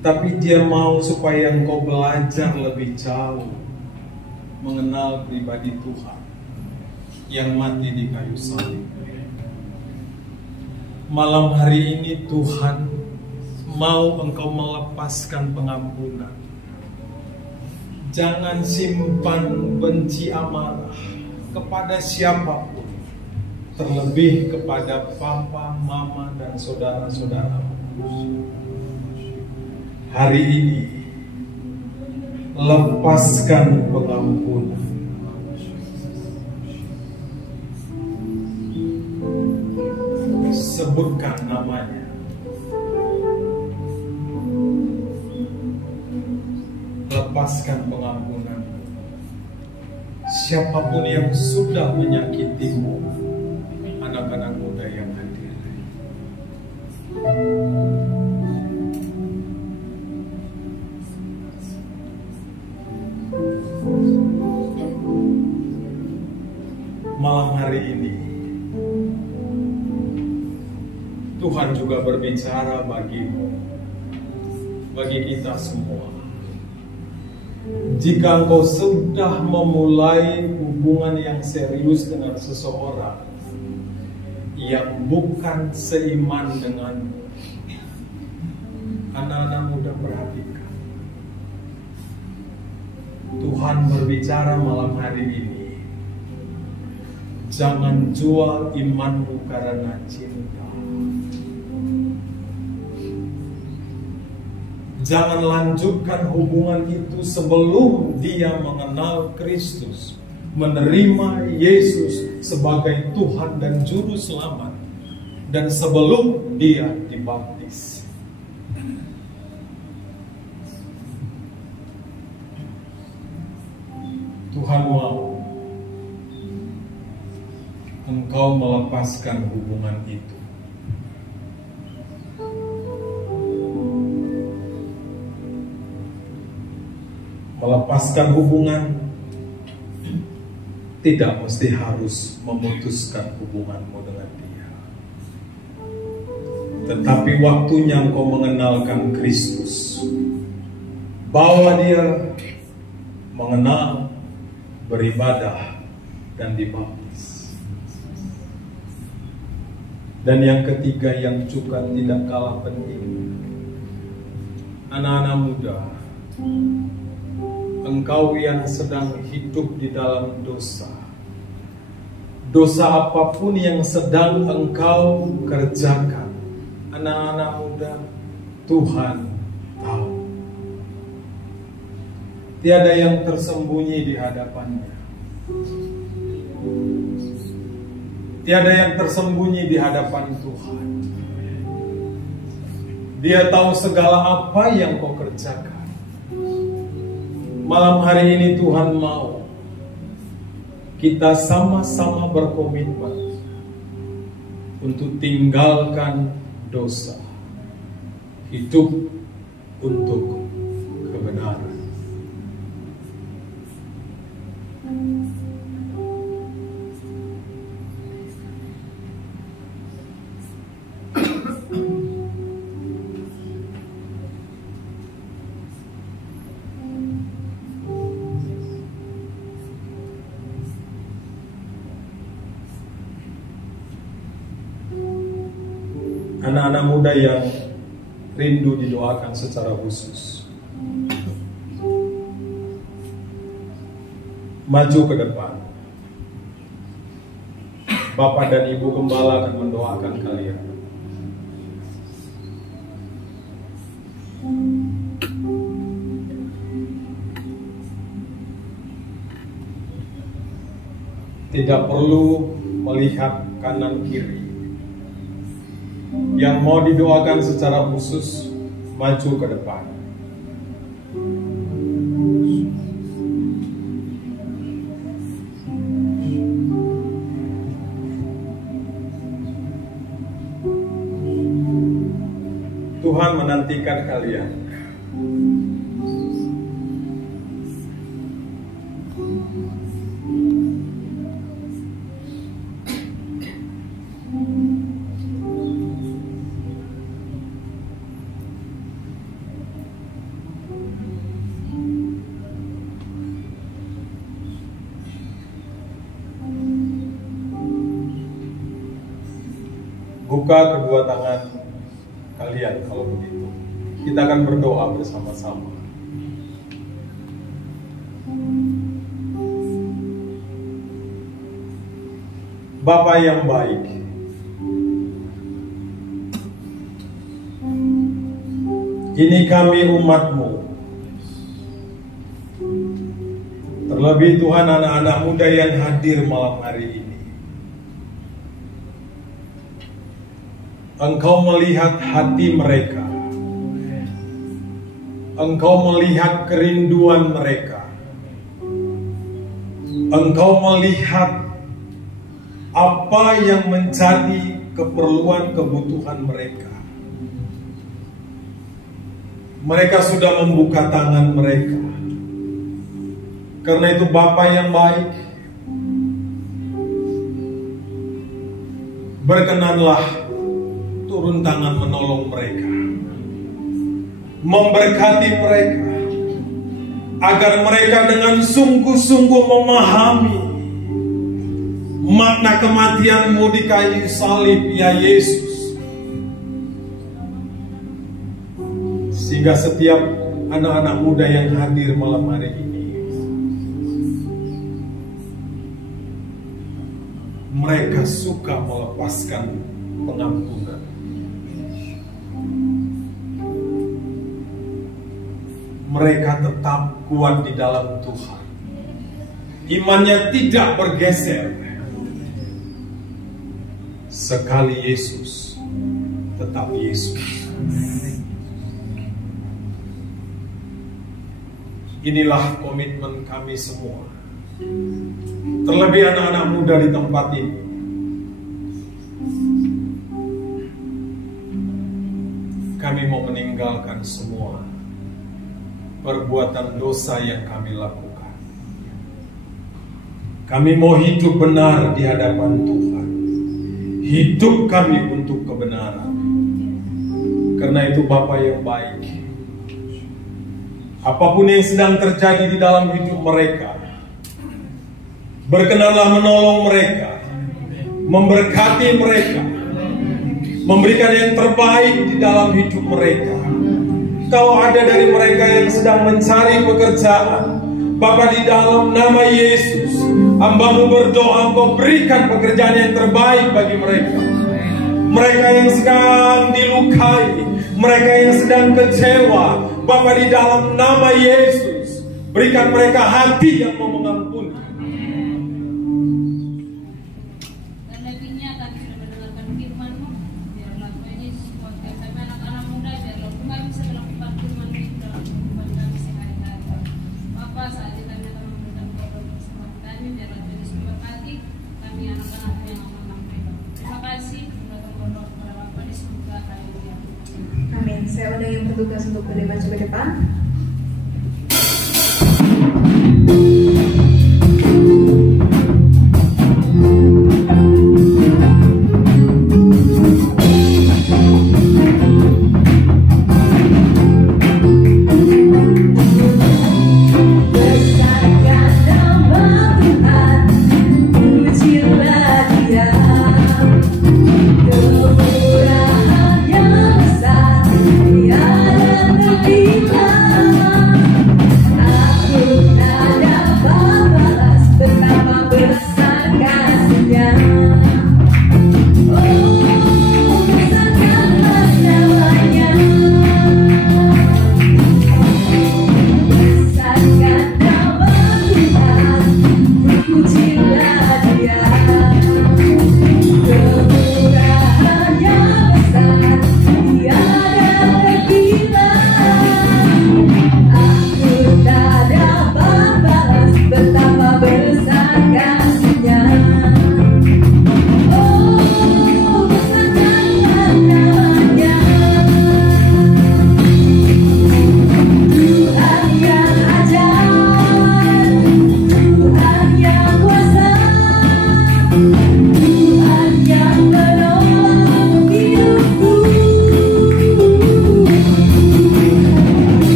tapi Dia mau supaya engkau belajar lebih jauh mengenal pribadi Tuhan yang mati di kayu salib. Malam hari ini Tuhan mau engkau melepaskan pengampunan. Jangan simpan benci amarah kepada siapapun, terlebih kepada papa, mama, dan saudara-saudaramu. Hari ini lepaskan pengampunan. Sebutkan namanya. Lepaskan pengampunan. Siapapun yang sudah menyakitimu, anak-anak muda yang hadir. Malam hari ini Tuhan juga berbicara bagimu, bagi kita semua. Jika engkau sudah memulai hubungan yang serius dengan seseorang yang bukan seiman denganmu, anak-anak muda perhatikan. Tuhan berbicara malam hari ini. Jangan jual imanmu karena cinta. Jangan lanjutkan hubungan itu sebelum dia mengenal Kristus, menerima Yesus sebagai Tuhan dan Juru Selamat, dan sebelum dia dibaptis. Tuhan mau engkau melepaskan hubungan itu. Melepaskan hubungan tidak mesti harus memutuskan hubunganmu dengan dia. Tetapi waktunya engkau mengenalkan Kristus, bawa dia mengenal, beribadah, dan dibaptis. Dan yang ketiga yang juga tidak kalah penting, anak-anak muda, engkau yang sedang hidup di dalam dosa, dosa apapun yang sedang engkau kerjakan, anak-anak muda, Tuhan tahu. Tiada yang tersembunyi di hadapannya. Tiada yang tersembunyi di hadapan Tuhan. Dia tahu segala apa yang kau kerjakan. Malam hari ini Tuhan mau kita sama-sama berkomitmen untuk tinggalkan dosa, hidup untuk kebenaran. Anak-anak muda yang rindu didoakan secara khusus, maju ke depan. Bapak dan Ibu Gembala akan mendoakan kalian. Tidak perlu melihat kanan kiri. Yang mau didoakan secara khusus, maju ke depan. Tuhan menantikan kalian. Buka kedua tangan kalian kalau begitu. Kita akan berdoa bersama-sama. Bapa yang baik, ini kami umat-Mu. Terlebih Tuhan, anak-anak muda yang hadir malam hari ini. Engkau melihat hati mereka. Engkau melihat kerinduan mereka. Engkau melihat apa yang menjadi keperluan kebutuhan mereka. Mereka sudah membuka tangan mereka. Karena itu Bapa yang baik, berkenanlah turun tangan menolong mereka, memberkati mereka, agar mereka dengan sungguh-sungguh memahami makna kematian-Mu di kayu salib, ya Yesus, sehingga setiap anak-anak muda yang hadir malam hari ini, mereka suka melepaskan pengampunan. Mereka tetap kuat di dalam Tuhan. Imannya tidak bergeser. Sekali Yesus, tetap Yesus. Inilah komitmen kami semua. Terlebih anak-anak muda di tempat ini. Kami mau meninggalkan semua perbuatan dosa yang kami lakukan. Kami mau hidup benar di hadapan Tuhan. Hidup kami untuk kebenaran. Karena itu Bapa yang baik, apapun yang sedang terjadi di dalam hidup mereka, berkenanlah menolong mereka, memberkati mereka, memberikan yang terbaik di dalam hidup mereka. Kalau ada dari mereka yang sedang mencari pekerjaan, Bapa, di dalam nama Yesus, hamba-Mu berdoa, Engkau berikan pekerjaan yang terbaik bagi mereka. Mereka yang sedang dilukai, mereka yang sedang kecewa, Bapa, di dalam nama Yesus, berikan mereka hati yang mau mengampuni. Saya undang yang bertugas untuk boleh maju ke depan.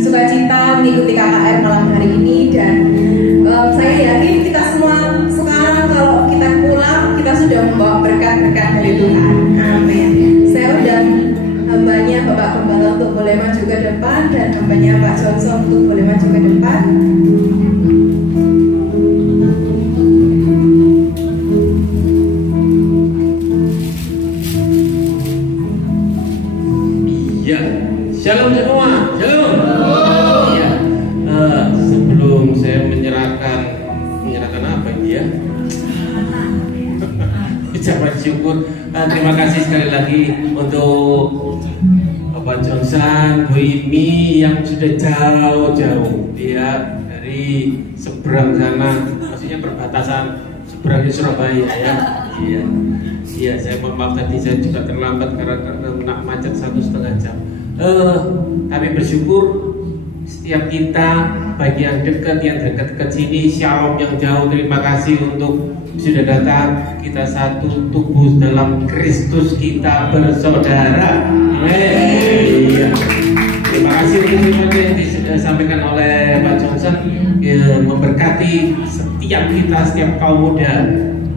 Sukacita mengikuti KKR malam hari ini, dan saya yakin kita semua sekarang kalau kita pulang kita sudah membawa berkat-berkat dari Tuhan. Amin. Saya undang hambanya Bapak Gembala untuk boleh maju ke depan, dan hambanya Pak Johnson untuk boleh maju ke depan. Shalom semua, shalom. Ya, sebelum saya menyerahkan apa ini ya? Ucapan syukur. Terima kasih sekali lagi untuk Bapak Johnson, Bu Imi yang sudah jauh-jauh, ya, dari seberang sana, maksudnya perbatasan seberang di Surabaya, ya. Iya, saya mohon maaf tadi saya juga terlambat karena macet 1,5 jam. Tapi bersyukur setiap kita, bagi yang dekat sini, shalom yang jauh, terima kasih untuk sudah datang. Kita satu tubuh dalam Kristus, kita bersaudara. Iya. Terima kasih untuk yang disampaikan oleh Pak Johnson, memberkati setiap kita, setiap kaum muda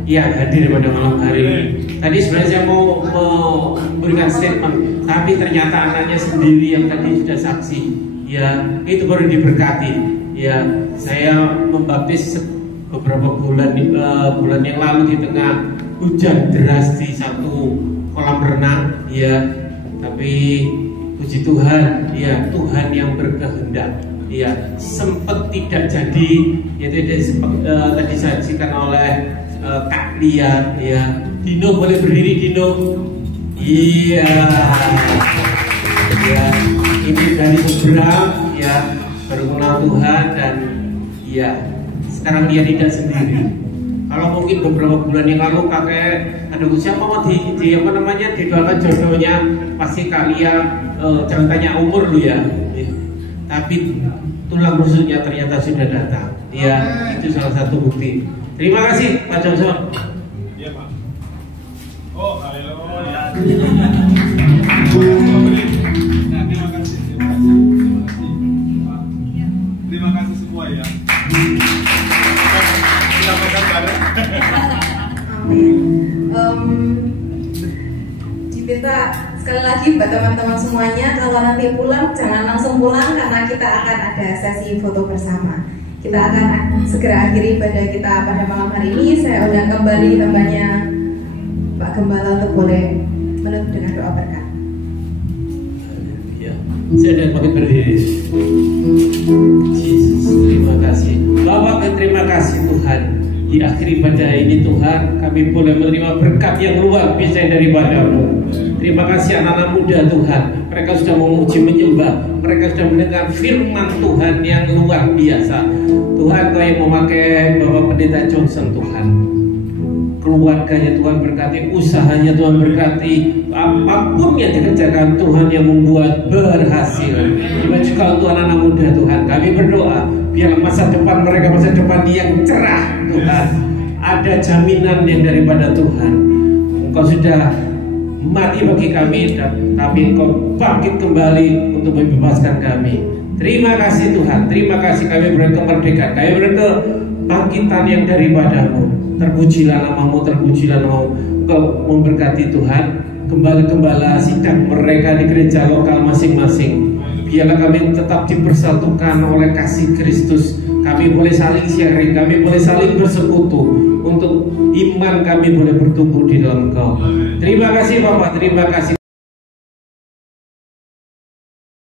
yang hadir pada malam hari ini. Tadi sebenarnya saya mau memberikan statement, tapi ternyata anaknya sendiri yang tadi sudah saksi. Ya, itu baru diberkati. Ya, saya membaptis beberapa bulan yang lalu di tengah hujan deras di satu kolam renang. Ya, tapi puji Tuhan, ya Tuhan yang berkehendak. Ya, sempat tidak jadi. Ya, tadi disaksikan oleh Kak Lia, ya. Dino boleh berdiri, Dino. Iya. Ya, ini dari seberang, ya, baru kenal Tuhan, dan ya sekarang dia tidak sendiri. Kalau mungkin beberapa bulan yang lalu kakek, aduh siapa mau didoakan jodohnya, pasti Kak Lia jangan tanya umur lu ya. Tapi tulang rusuknya ternyata sudah datang. Ya, itu salah satu bukti. Terima kasih Pak Johnson. Iya Pak. Oh, haleluya. Terima kasih semua ya. Kita makan bareng. Diminta sekali lagi buat teman-teman semuanya, kalau nanti pulang jangan langsung pulang karena kita akan ada sesi foto bersama. Kita akan segera akhiri ibadah kita pada malam hari ini. Saya undang kembali hambanya Pak Gembala untuk boleh menutup dengan doa berkat. Ya, saya dan pamit berdiri. Yesus, terima kasih. Bapak, terima kasih Tuhan. Di akhir ibadah ini Tuhan, kami boleh menerima berkat yang luar biasa daripada-Mu. Terima kasih anak-anak muda Tuhan. Mereka sudah memuji menyembah. Mereka sudah mendengar firman Tuhan yang luar biasa. Tuhan, Kau yang memakai Bapak Pendeta Johnson Tuhan. Keluarganya Tuhan berkati, usahanya Tuhan berkati, apapun yang dikerjakan Tuhan yang membuat berhasil. Juga juga untuk anak-anak muda Tuhan, kami berdoa biar masa depan mereka masa depan yang cerah Tuhan. Ada jaminan yang daripada Tuhan. Engkau sudah mati bagi kami, dan kami Engkau bangkit kembali untuk membebaskan kami. Terima kasih Tuhan, terima kasih kami berada kemerdekaan, kami berada kebangkitan yang daripada-Mu. Terpujilah nama-Mu, terpujilah nama-Mu. Engkau memberkati Tuhan gembala-gembala sidang mereka di gereja lokal masing-masing. Biarlah kami tetap dipersatukan oleh kasih Kristus. Kami boleh saling sharing, kami boleh saling bersekutu, untuk iman kami boleh bertumbuh di dalam Engkau. Terima kasih Bapak, terima kasih.